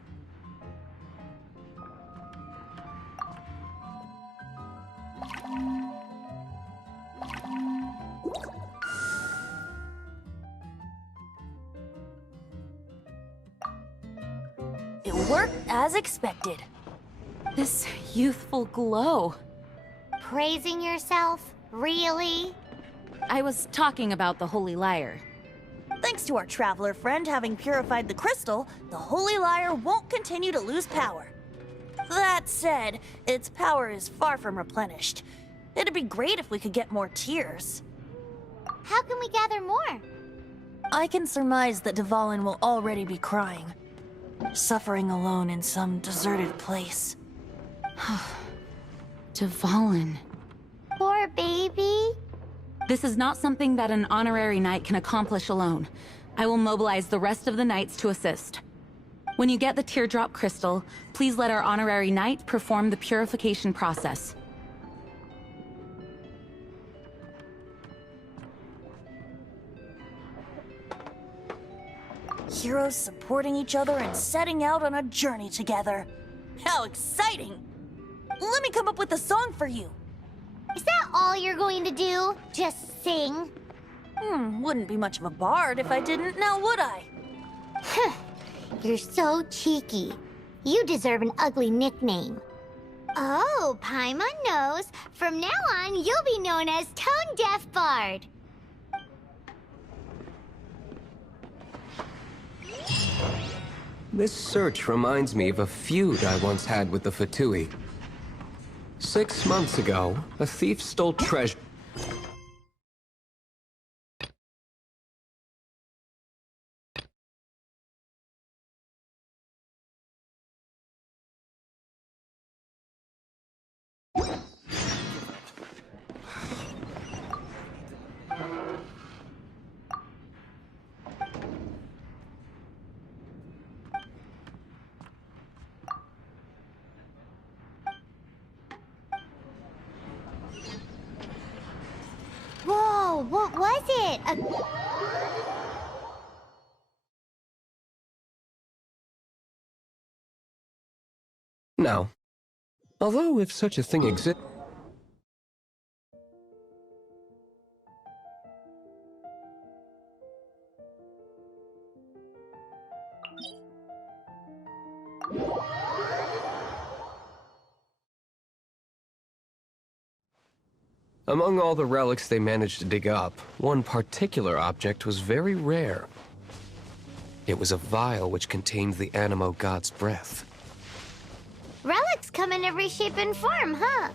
It worked as expected. This youthful glow. Praising yourself? Really? I was talking about the Holy Lyre. Thanks to our traveler friend having purified the crystal, the Holy Lyre won't continue to lose power. That said, its power is far from replenished. It'd be great if we could get more tears. How can we gather more? I can surmise that Dvalin will already be crying, suffering alone in some deserted place. Dvalin. Poor baby. This is not something that an honorary knight can accomplish alone. I will mobilize the rest of the knights to assist. When you get the teardrop crystal, please let our honorary knight perform the purification process. Heroes supporting each other and setting out on a journey together. How exciting! Let me come up with a song for you. Is that all you're going to do? Just sing? Wouldn't be much of a bard if I didn't, now would I? You're so cheeky. You deserve an ugly nickname. Oh, Paimon knows. From now on, you'll be known as Tone Deaf Bard. This search reminds me of a feud I once had with the Fatui. 6 months ago, a thief stole treasure. Whoa, what was it? Now, although if such a thing exists... Among all the relics they managed to dig up, one particular object was very rare. It was a vial which contained the Animo God's breath. Relics come in every shape and form, huh?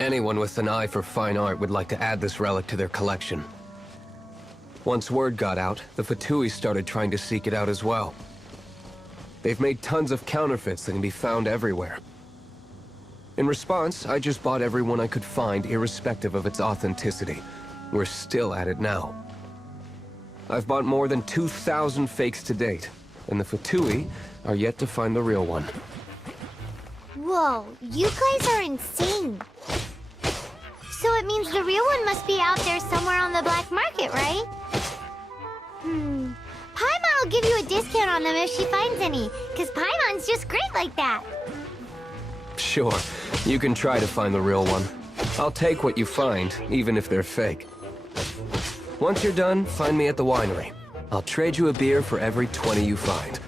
Anyone with an eye for fine art would like to add this relic to their collection. Once word got out, the Fatui started trying to seek it out as well. They've made tons of counterfeits that can be found everywhere. In response, I just bought every one I could find, irrespective of its authenticity. We're still at it now. I've bought more than 2,000 fakes to date, and the Fatui are yet to find the real one. Whoa, you guys are insane. So it means the real one must be out there somewhere on the black market, right? I'll give you a discount on them if she finds any, because Paimon's just great like that. Sure, you can try to find the real one. I'll take what you find, even if they're fake. Once you're done, find me at the winery. I'll trade you a beer for every 20 you find.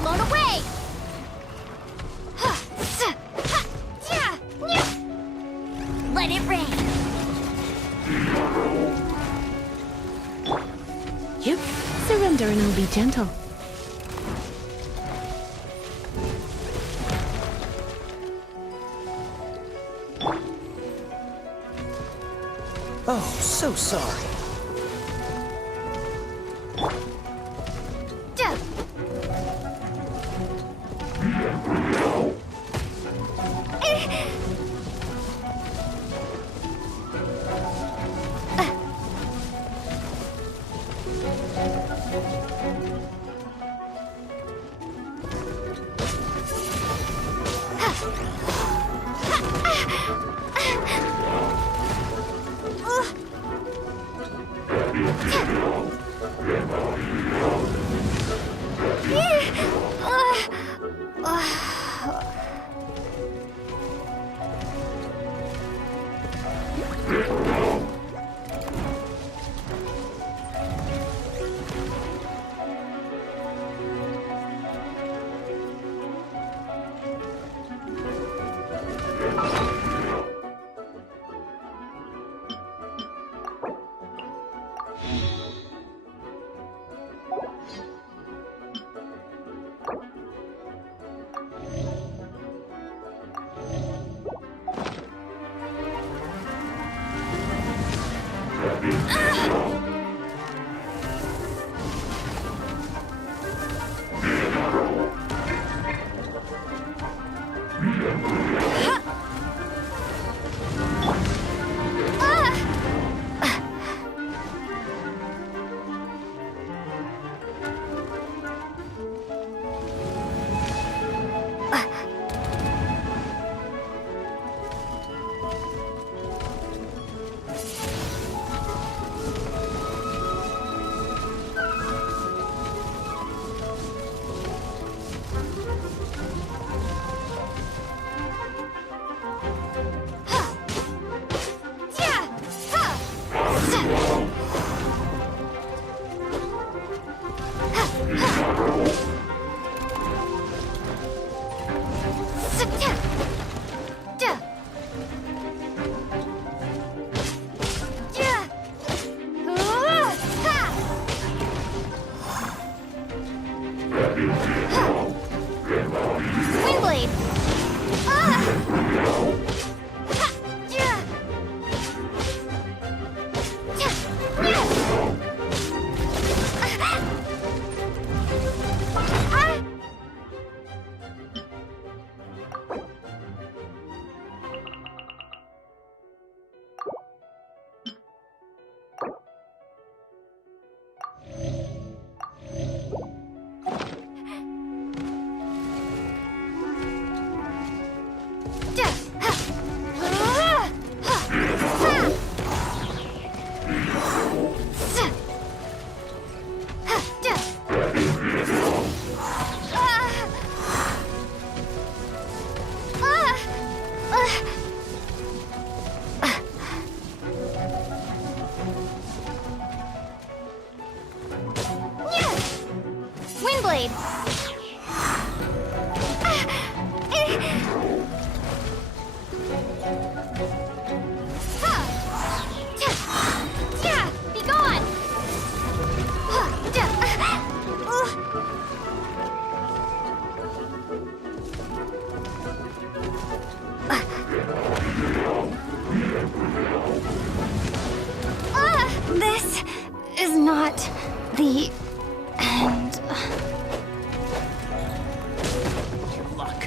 blown away! Let it rain! You surrender and I'll be gentle. Oh, so sorry. Windblade! Windblade! Be gone! This is not the end. Your luck.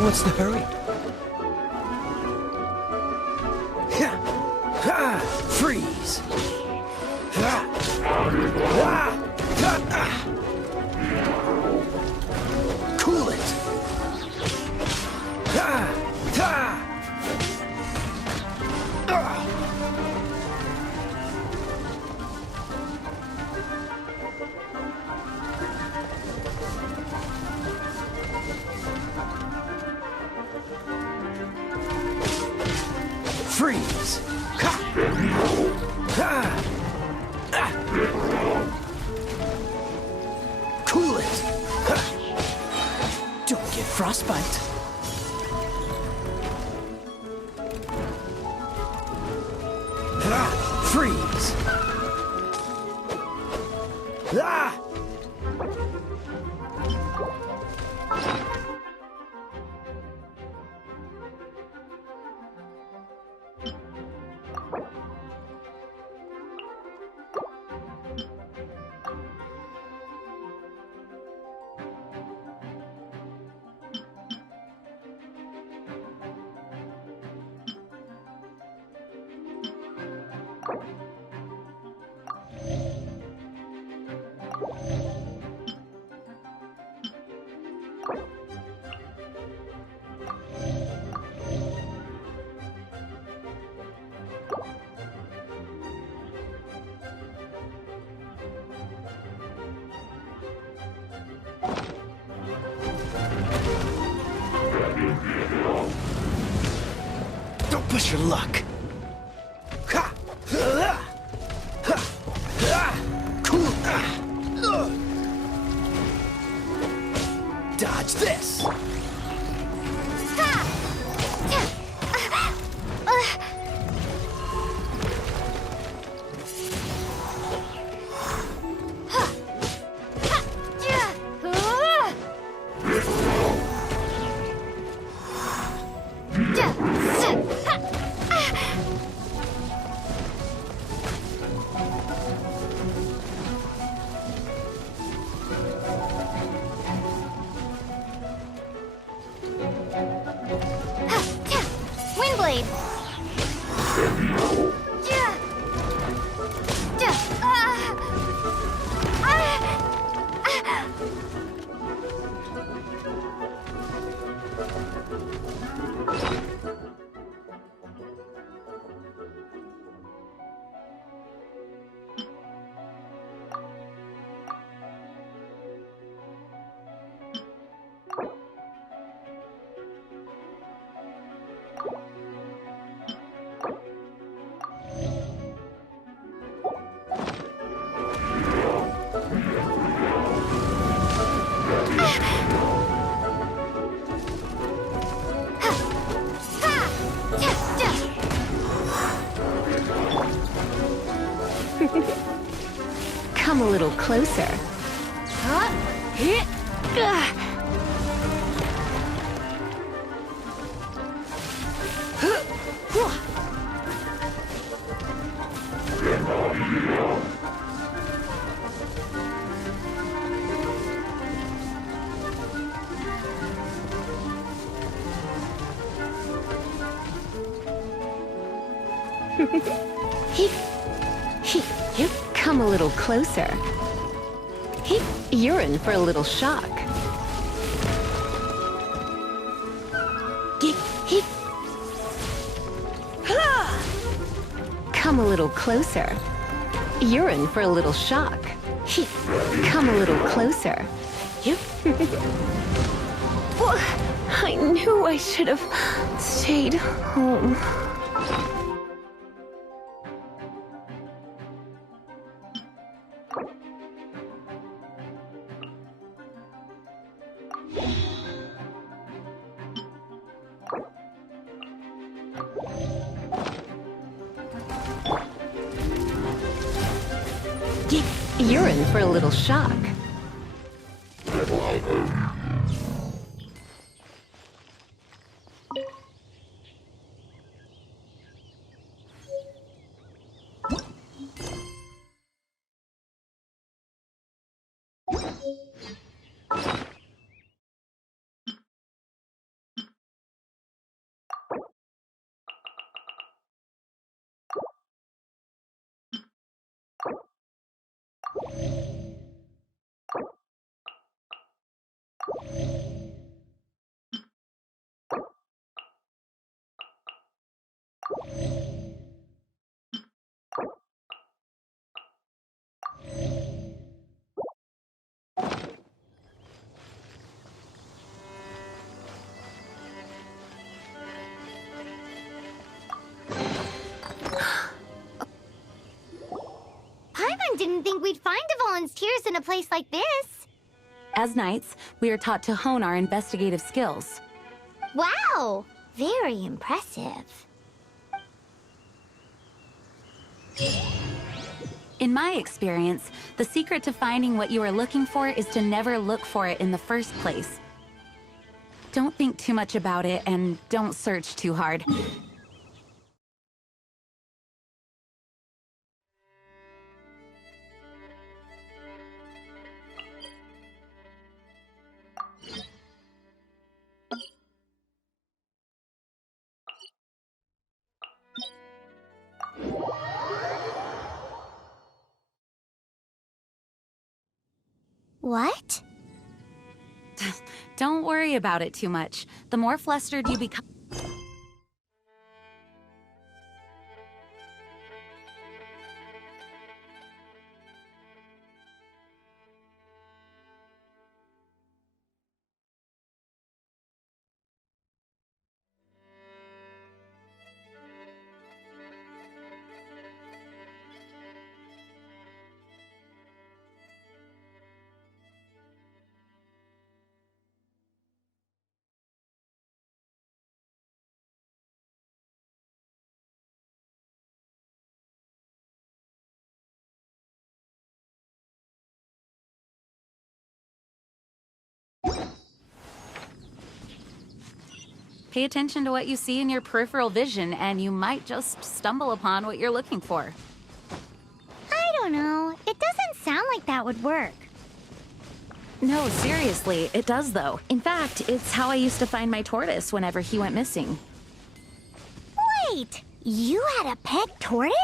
What's the hurry? Freeze! Cool it! Freeze! Cool it! Don't get frostbite. Freeze! Don't push your luck. Cool. Dodge this. Come a little closer. Come a little closer. You're in for a little shock. Come a little closer. You're in for a little shock. Come a little closer. I knew I should have stayed home. You're in for a little shock. Didn't think we'd find the volunteers in a place like this. As knights, we are taught to hone our investigative skills. Wow! Very impressive. In my experience, the secret to finding what you are looking for is to never look for it in the first place. Don't think too much about it, and don't search too hard. What? Don't worry about it too much. The more flustered you become... Pay attention to what you see in your peripheral vision, and you might just stumble upon what you're looking for. I don't know. It doesn't sound like that would work. No, seriously, it does though. In fact, it's how I used to find my tortoise whenever he went missing. Wait, you had a pet tortoise?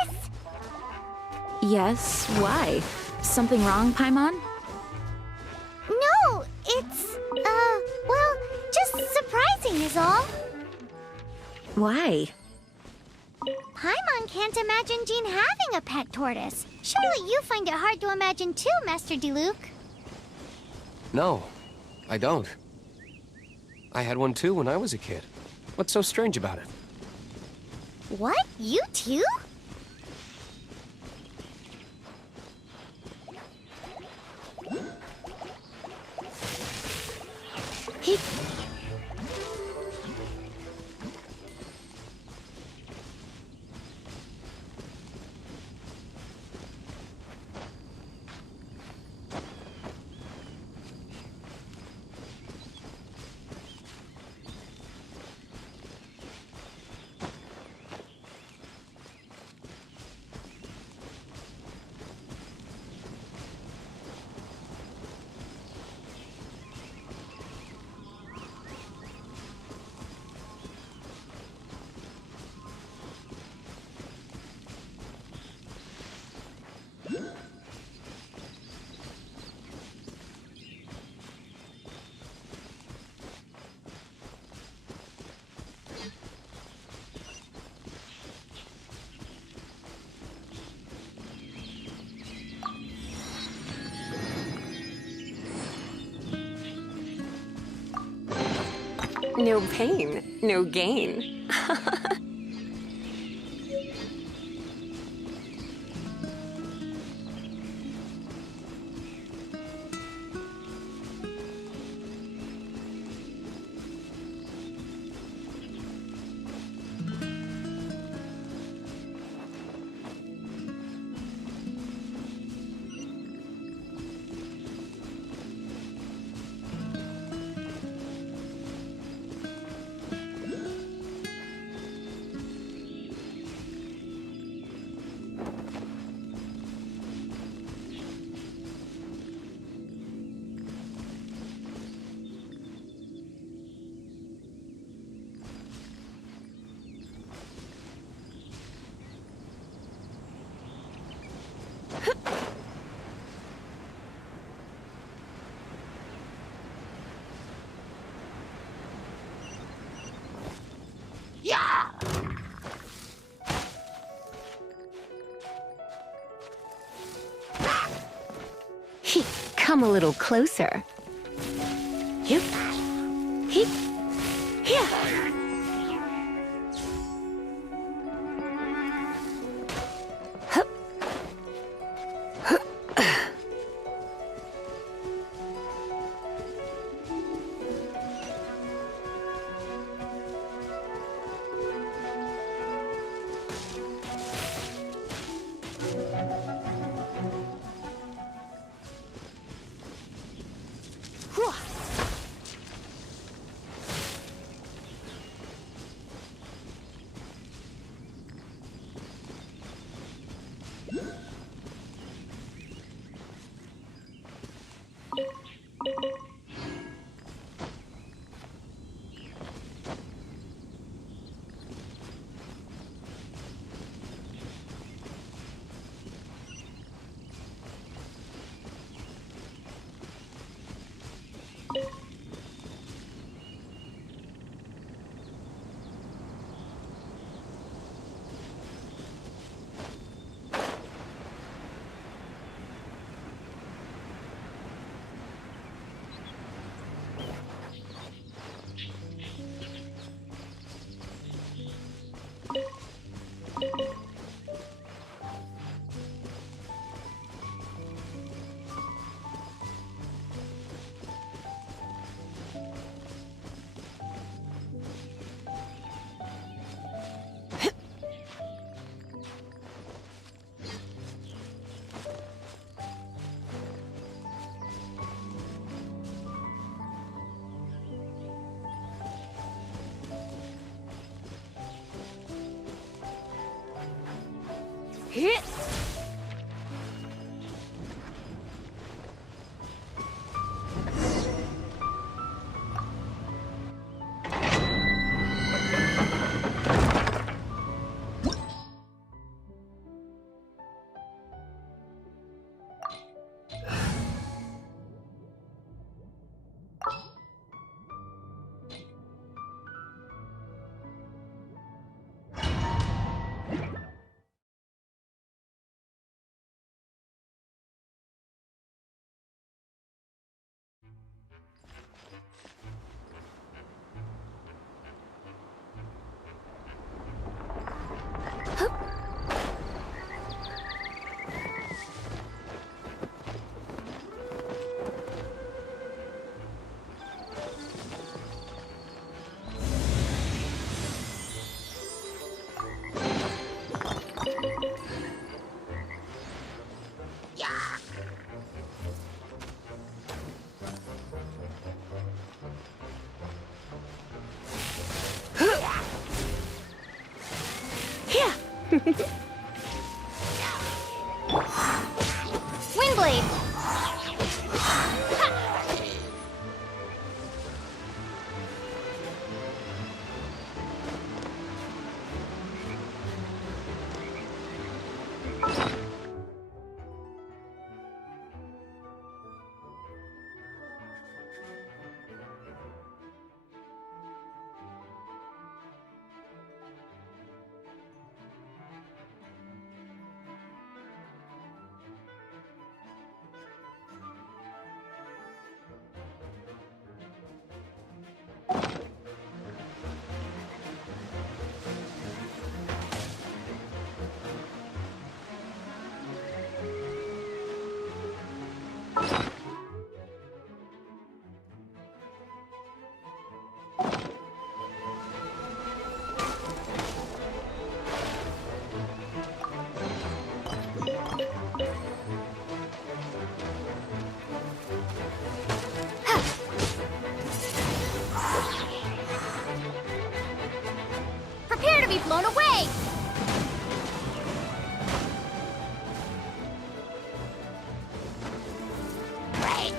Yes, why? Something wrong, Paimon? No, it's, well, just surprising is all. Why? Paimon can't imagine Jean having a pet tortoise. Surely you find it hard to imagine too, Master Diluc. No, I don't. I had one too when I was a kid. What's so strange about it? What? You too? No pain, no gain. Come a little closer. Yep. Here. Windblade! Prepare to be blown away! Right.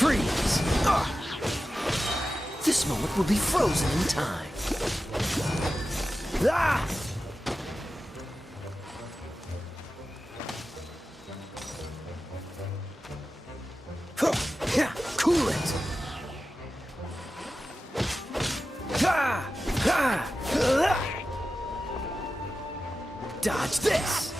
Freeze! This moment will be frozen in time. Ah! Cool it! Dodge this!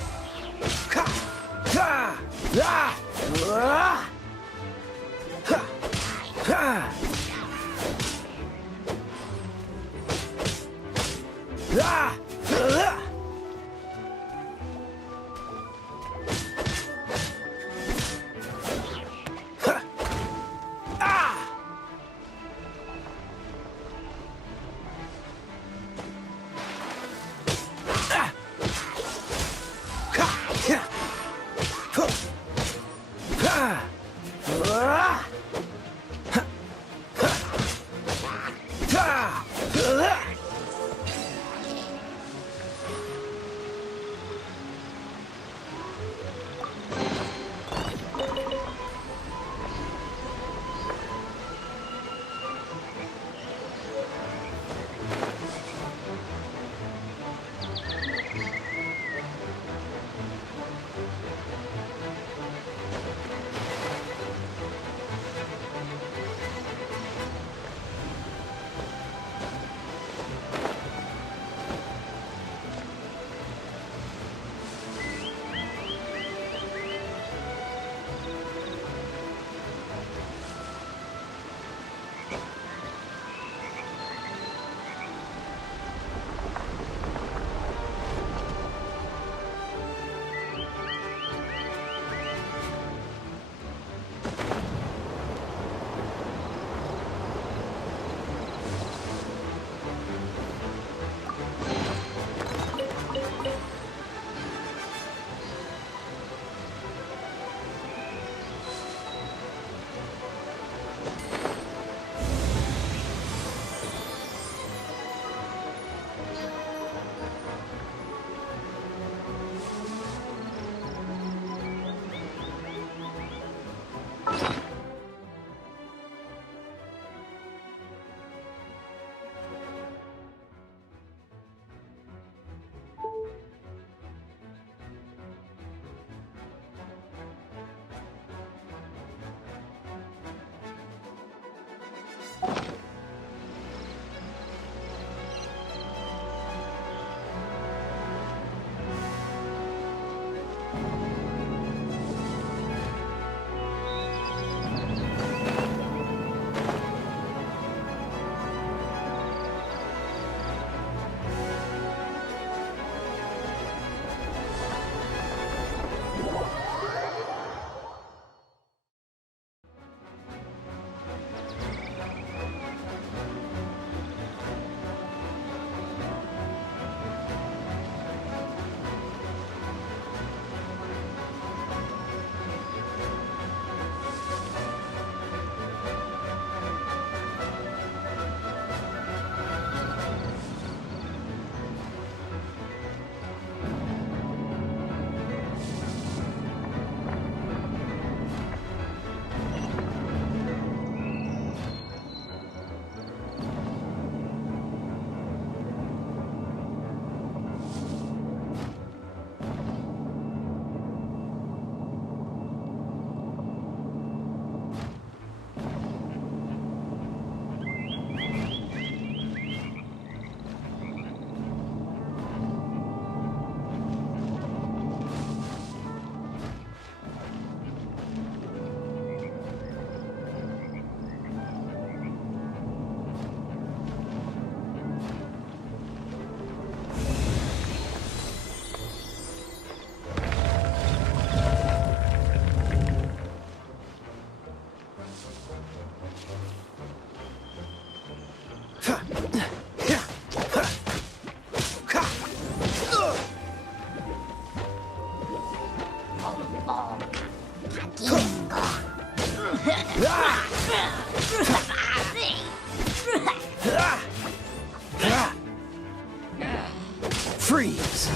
Freeze!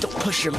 Don't push your...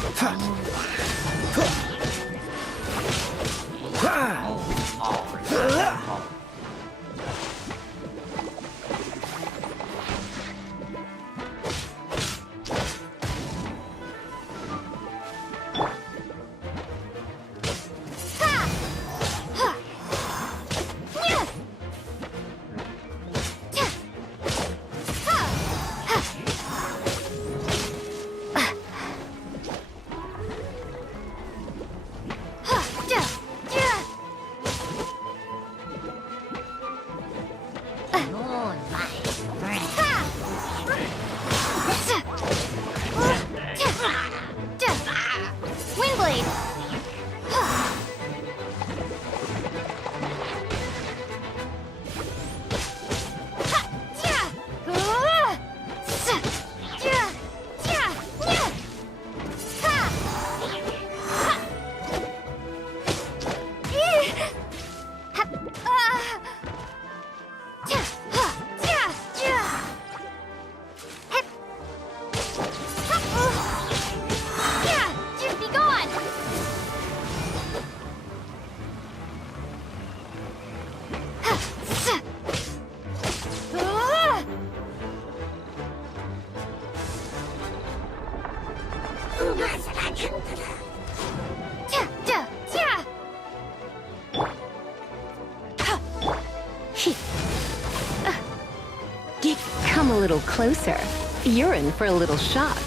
Come a little closer. You're in for a little shock.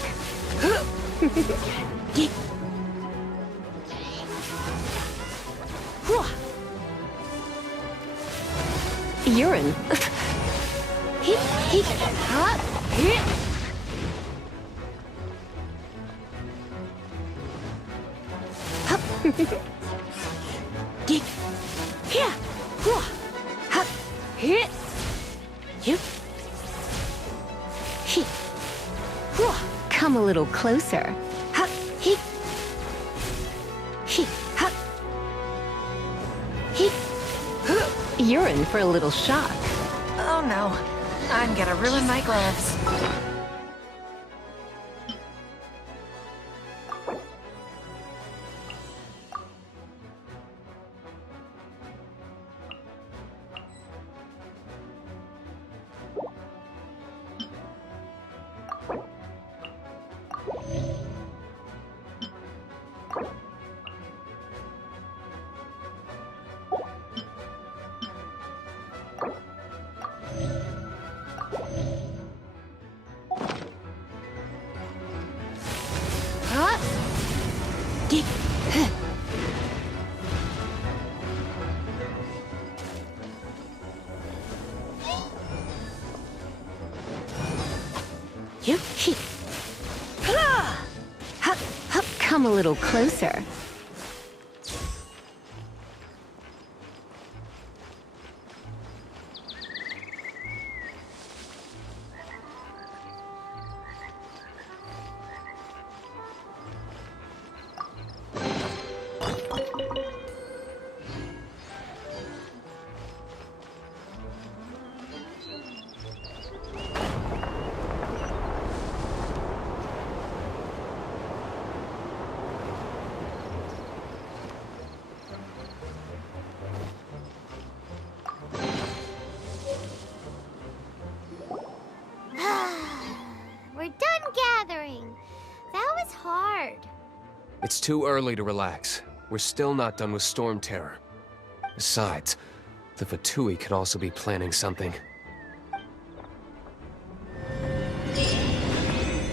You're in. Come a little closer. You're in for a little shock. Oh no, I'm gonna ruin my gloves. Come a little closer. We're done gathering. That was hard. It's too early to relax. We're still not done with Storm Terror. Besides, the Fatui could also be planning something.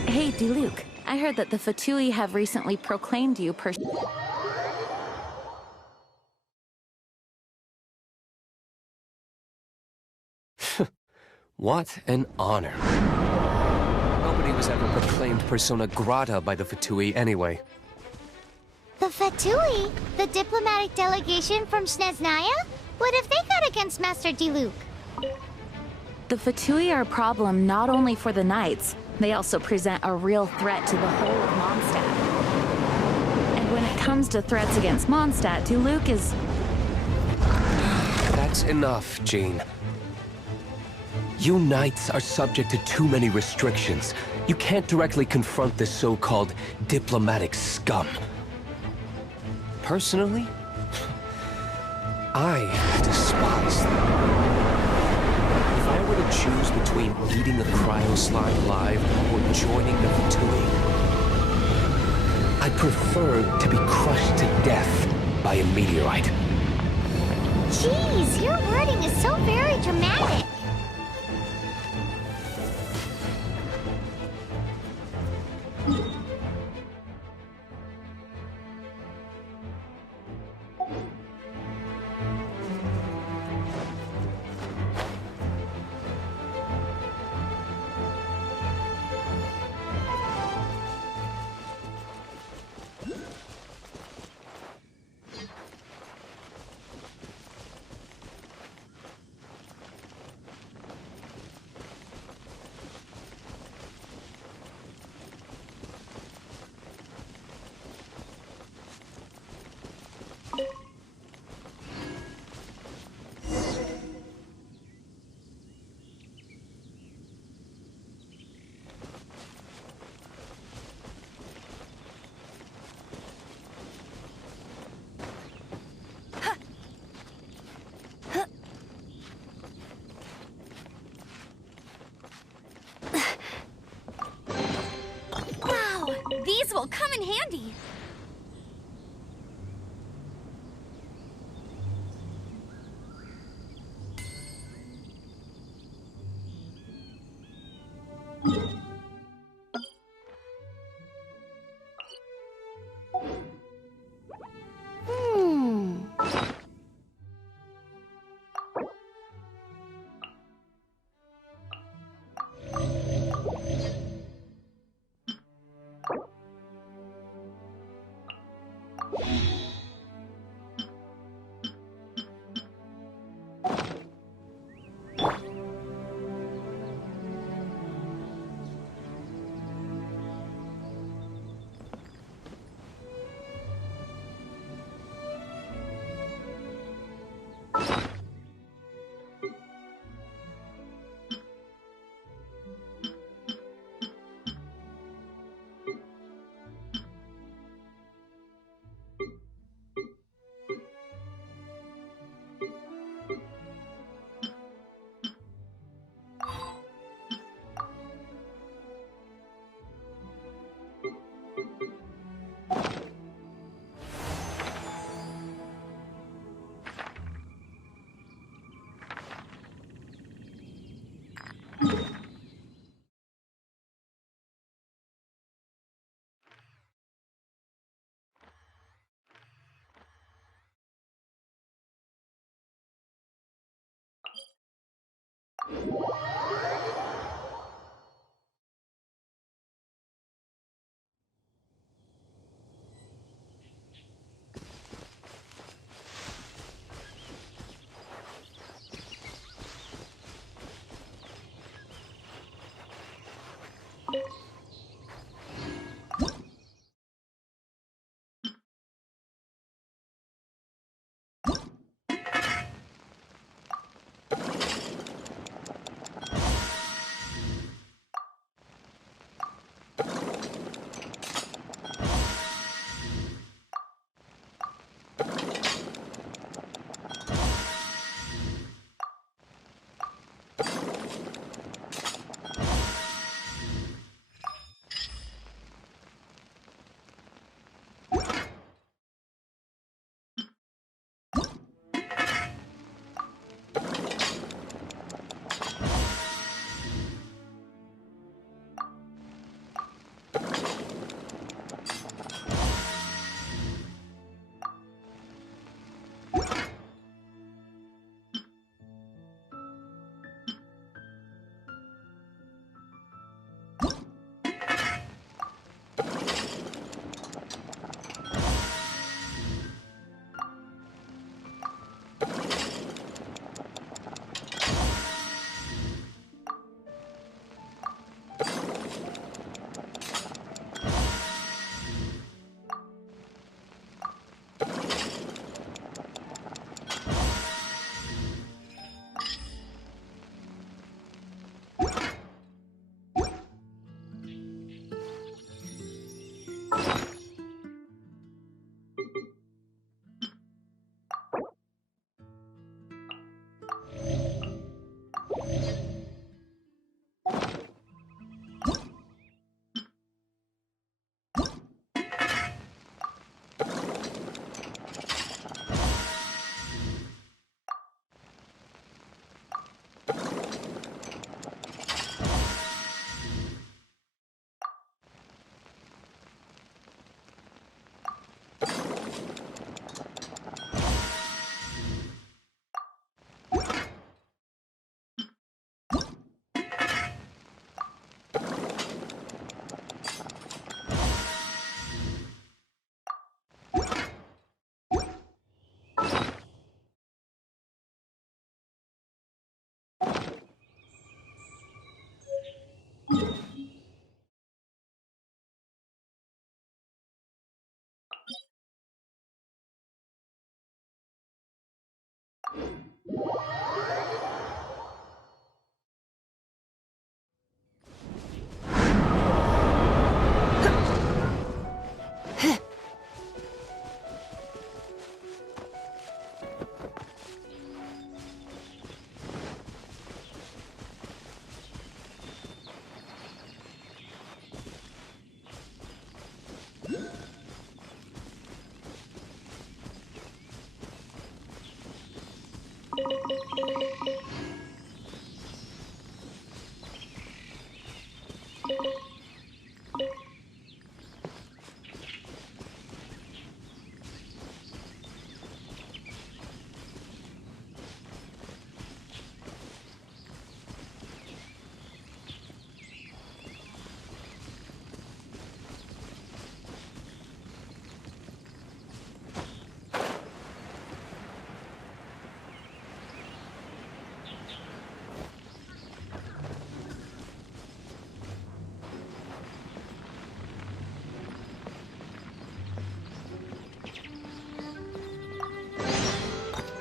Hey, Diluc. I heard that the Fatui have recently proclaimed you What an honor. Nobody was ever proclaimed persona grata by the Fatui anyway. The Fatui? The diplomatic delegation from Snezhnaya? What if they got against Master Diluc? The Fatui are a problem not only for the Knights, they also present a real threat to the whole of Mondstadt. And when it comes to threats against Mondstadt, Diluc is... That's enough, Jean. You Knights are subject to too many restrictions. You can't directly confront this so-called diplomatic scum. Personally, I despise them. If I were to choose between eating a cryo slime alive or joining the Fatui, I'd prefer to be crushed to death by a meteorite. Jeez, your wording is so very dramatic. Wow, these will come in handy.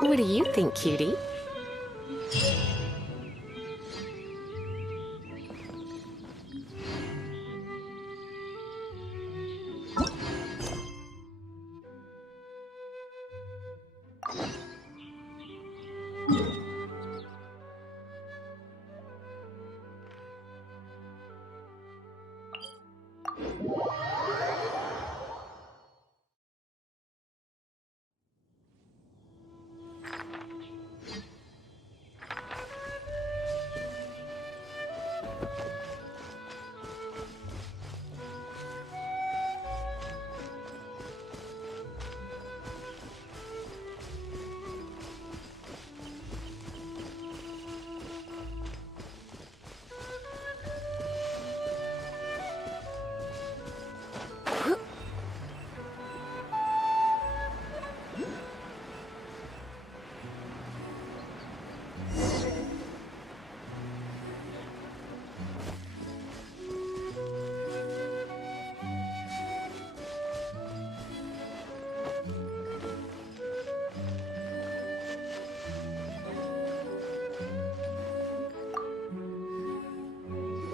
What do you think, cutie?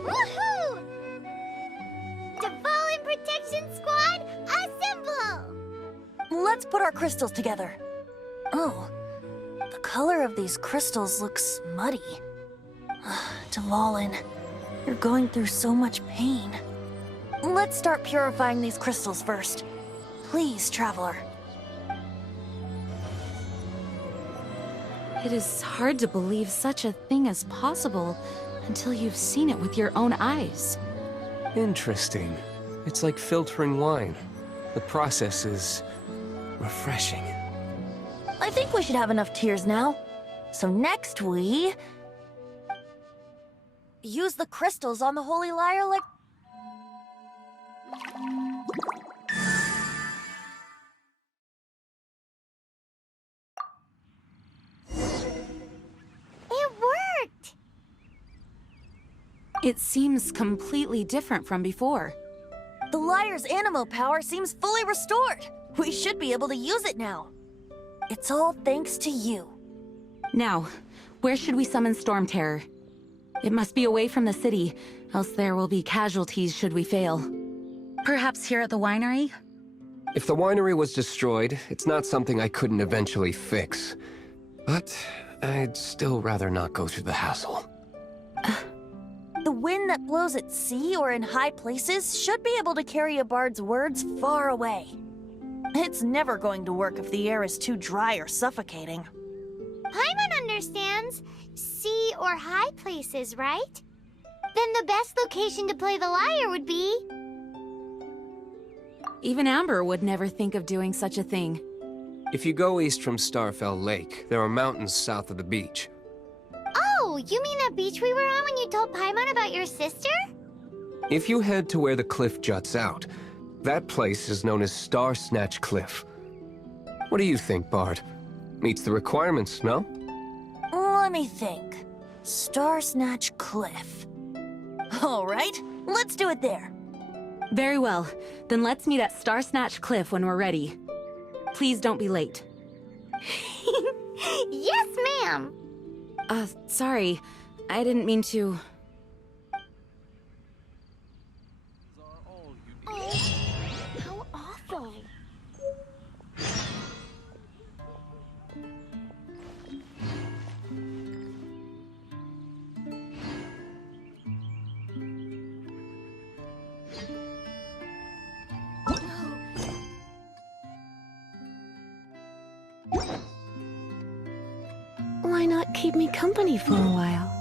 Woohoo! Devolin Protection Squad, assemble! Let's put our crystals together. Oh, the color of these crystals looks muddy. Devolin, you're going through so much pain. Let's start purifying these crystals first. Please, Traveler. It is hard to believe such a thing is possible until you've seen it with your own eyes. Interesting. It's like filtering wine. The process is refreshing. I think we should have enough tears now. So next we... use the crystals on the Holy Lyre like... It worked! It seems completely different from before. The Lyre's animo power seems fully restored. We should be able to use it now. It's all thanks to you. Now, where should we summon Storm Terror? It must be away from the city, else there will be casualties should we fail. Perhaps here at the winery? If the winery was destroyed, it's not something I couldn't eventually fix. But I'd still rather not go through the hassle. The wind that blows at sea or in high places should be able to carry a bard's words far away. It's never going to work if the air is too dry or suffocating. Paimon understands sea or high places, right? Then the best location to play the lyre would be... Even Amber would never think of doing such a thing. If you go east from Starfell Lake, there are mountains south of the beach. Oh, you mean that beach we were on when you told Paimon about your sister? If you head to where the cliff juts out, that place is known as Star Snatch Cliff. What do you think, Bard? Meets the requirements, no? Let me think. Star Snatch Cliff. All right, let's do it there. Very well. Then let's meet at Star Snatch Cliff when we're ready. Please don't be late. Yes, ma'am! Sorry. I didn't mean to... How awful. Why not keep me company for a while?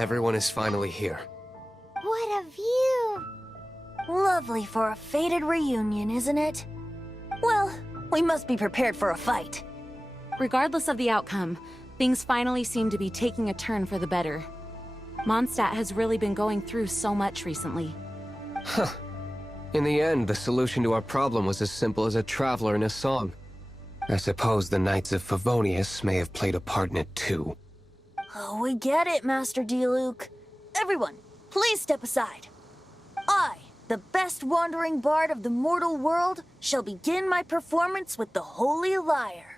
Everyone is finally here. What a view! Lovely for a fated reunion, isn't it? Well, we must be prepared for a fight. Regardless of the outcome, things finally seem to be taking a turn for the better. Mondstadt has really been going through so much recently. Huh. In the end, the solution to our problem was as simple as a traveler in a song. I suppose the Knights of Favonius may have played a part in it too. Oh, we get it, Master Diluc. Everyone, please step aside. I, the best wandering bard of the mortal world, shall begin my performance with the Holy Lyre.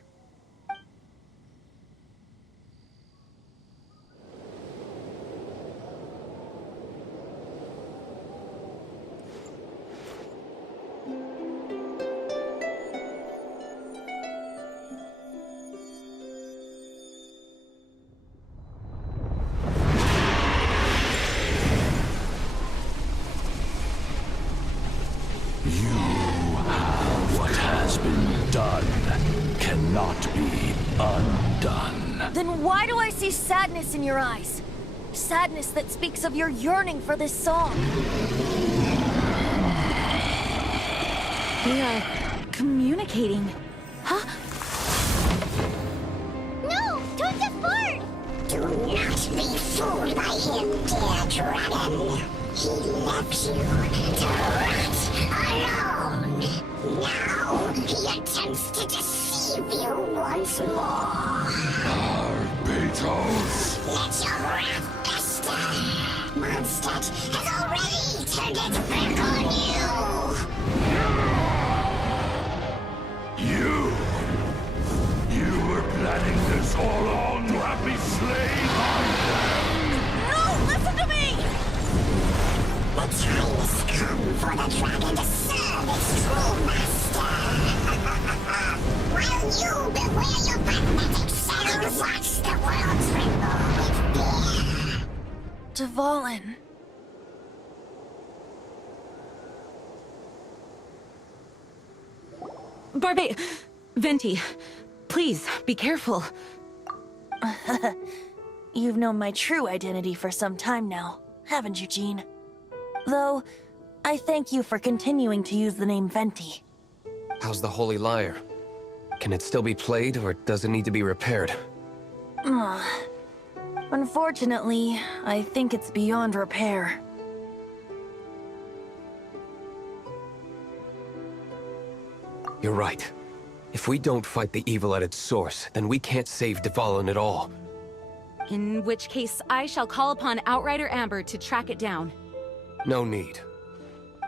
cannot be undone. Then why do I see sadness in your eyes? Sadness that speaks of your yearning for this song. We are communicating. Huh? No! Don't depart! Do not be fooled by him, dear dragon. He left you to rot alone. Now he attempts to deceive you once more. Barbatos! Let your wrath fester. Mondstadt has already turned its back on You! You were planning this all along to have me slain by them! No! Listen to me! The time has come for the dragon to serve its true master. While you beware your pathetic shadows, watch the world tremble with fear. Dvalin. Venti, please, be careful. You've known my true identity for some time now, haven't you, Jean? Though, I thank you for continuing to use the name Venti. How's the Holy Lyre? Can it still be played, or does it need to be repaired? Unfortunately, I think it's beyond repair. You're right. If we don't fight the evil at its source, then we can't save Dvalin at all. In which case, I shall call upon Outrider Amber to track it down. No need.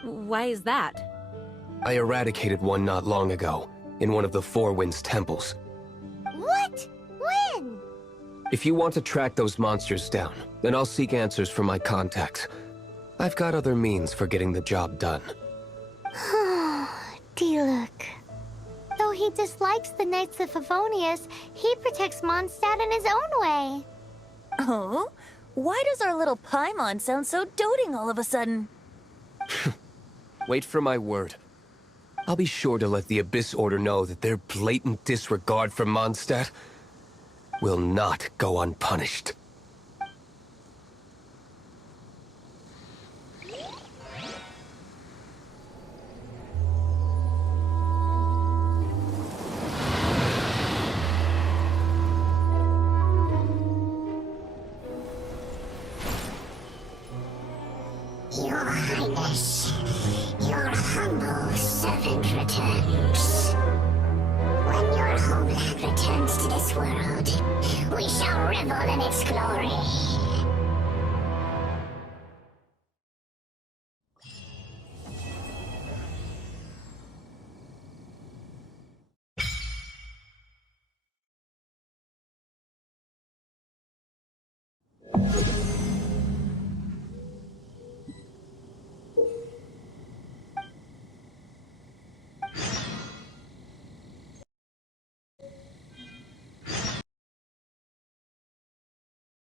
Why is that? I eradicated one not long ago, in one of the Four Winds temples. What? When? If you want to track those monsters down, then I'll seek answers from my contacts. I've got other means for getting the job done. Diluc. Though he dislikes the Knights of Favonius, he protects Mondstadt in his own way. Oh? Why does our little Paimon sound so doting all of a sudden? Wait for my word. I'll be sure to let the Abyss Order know that their blatant disregard for Mondstadt will not go unpunished. Your Highness, your humble servant returns. When your homeland returns to this world, we shall revel in its glory.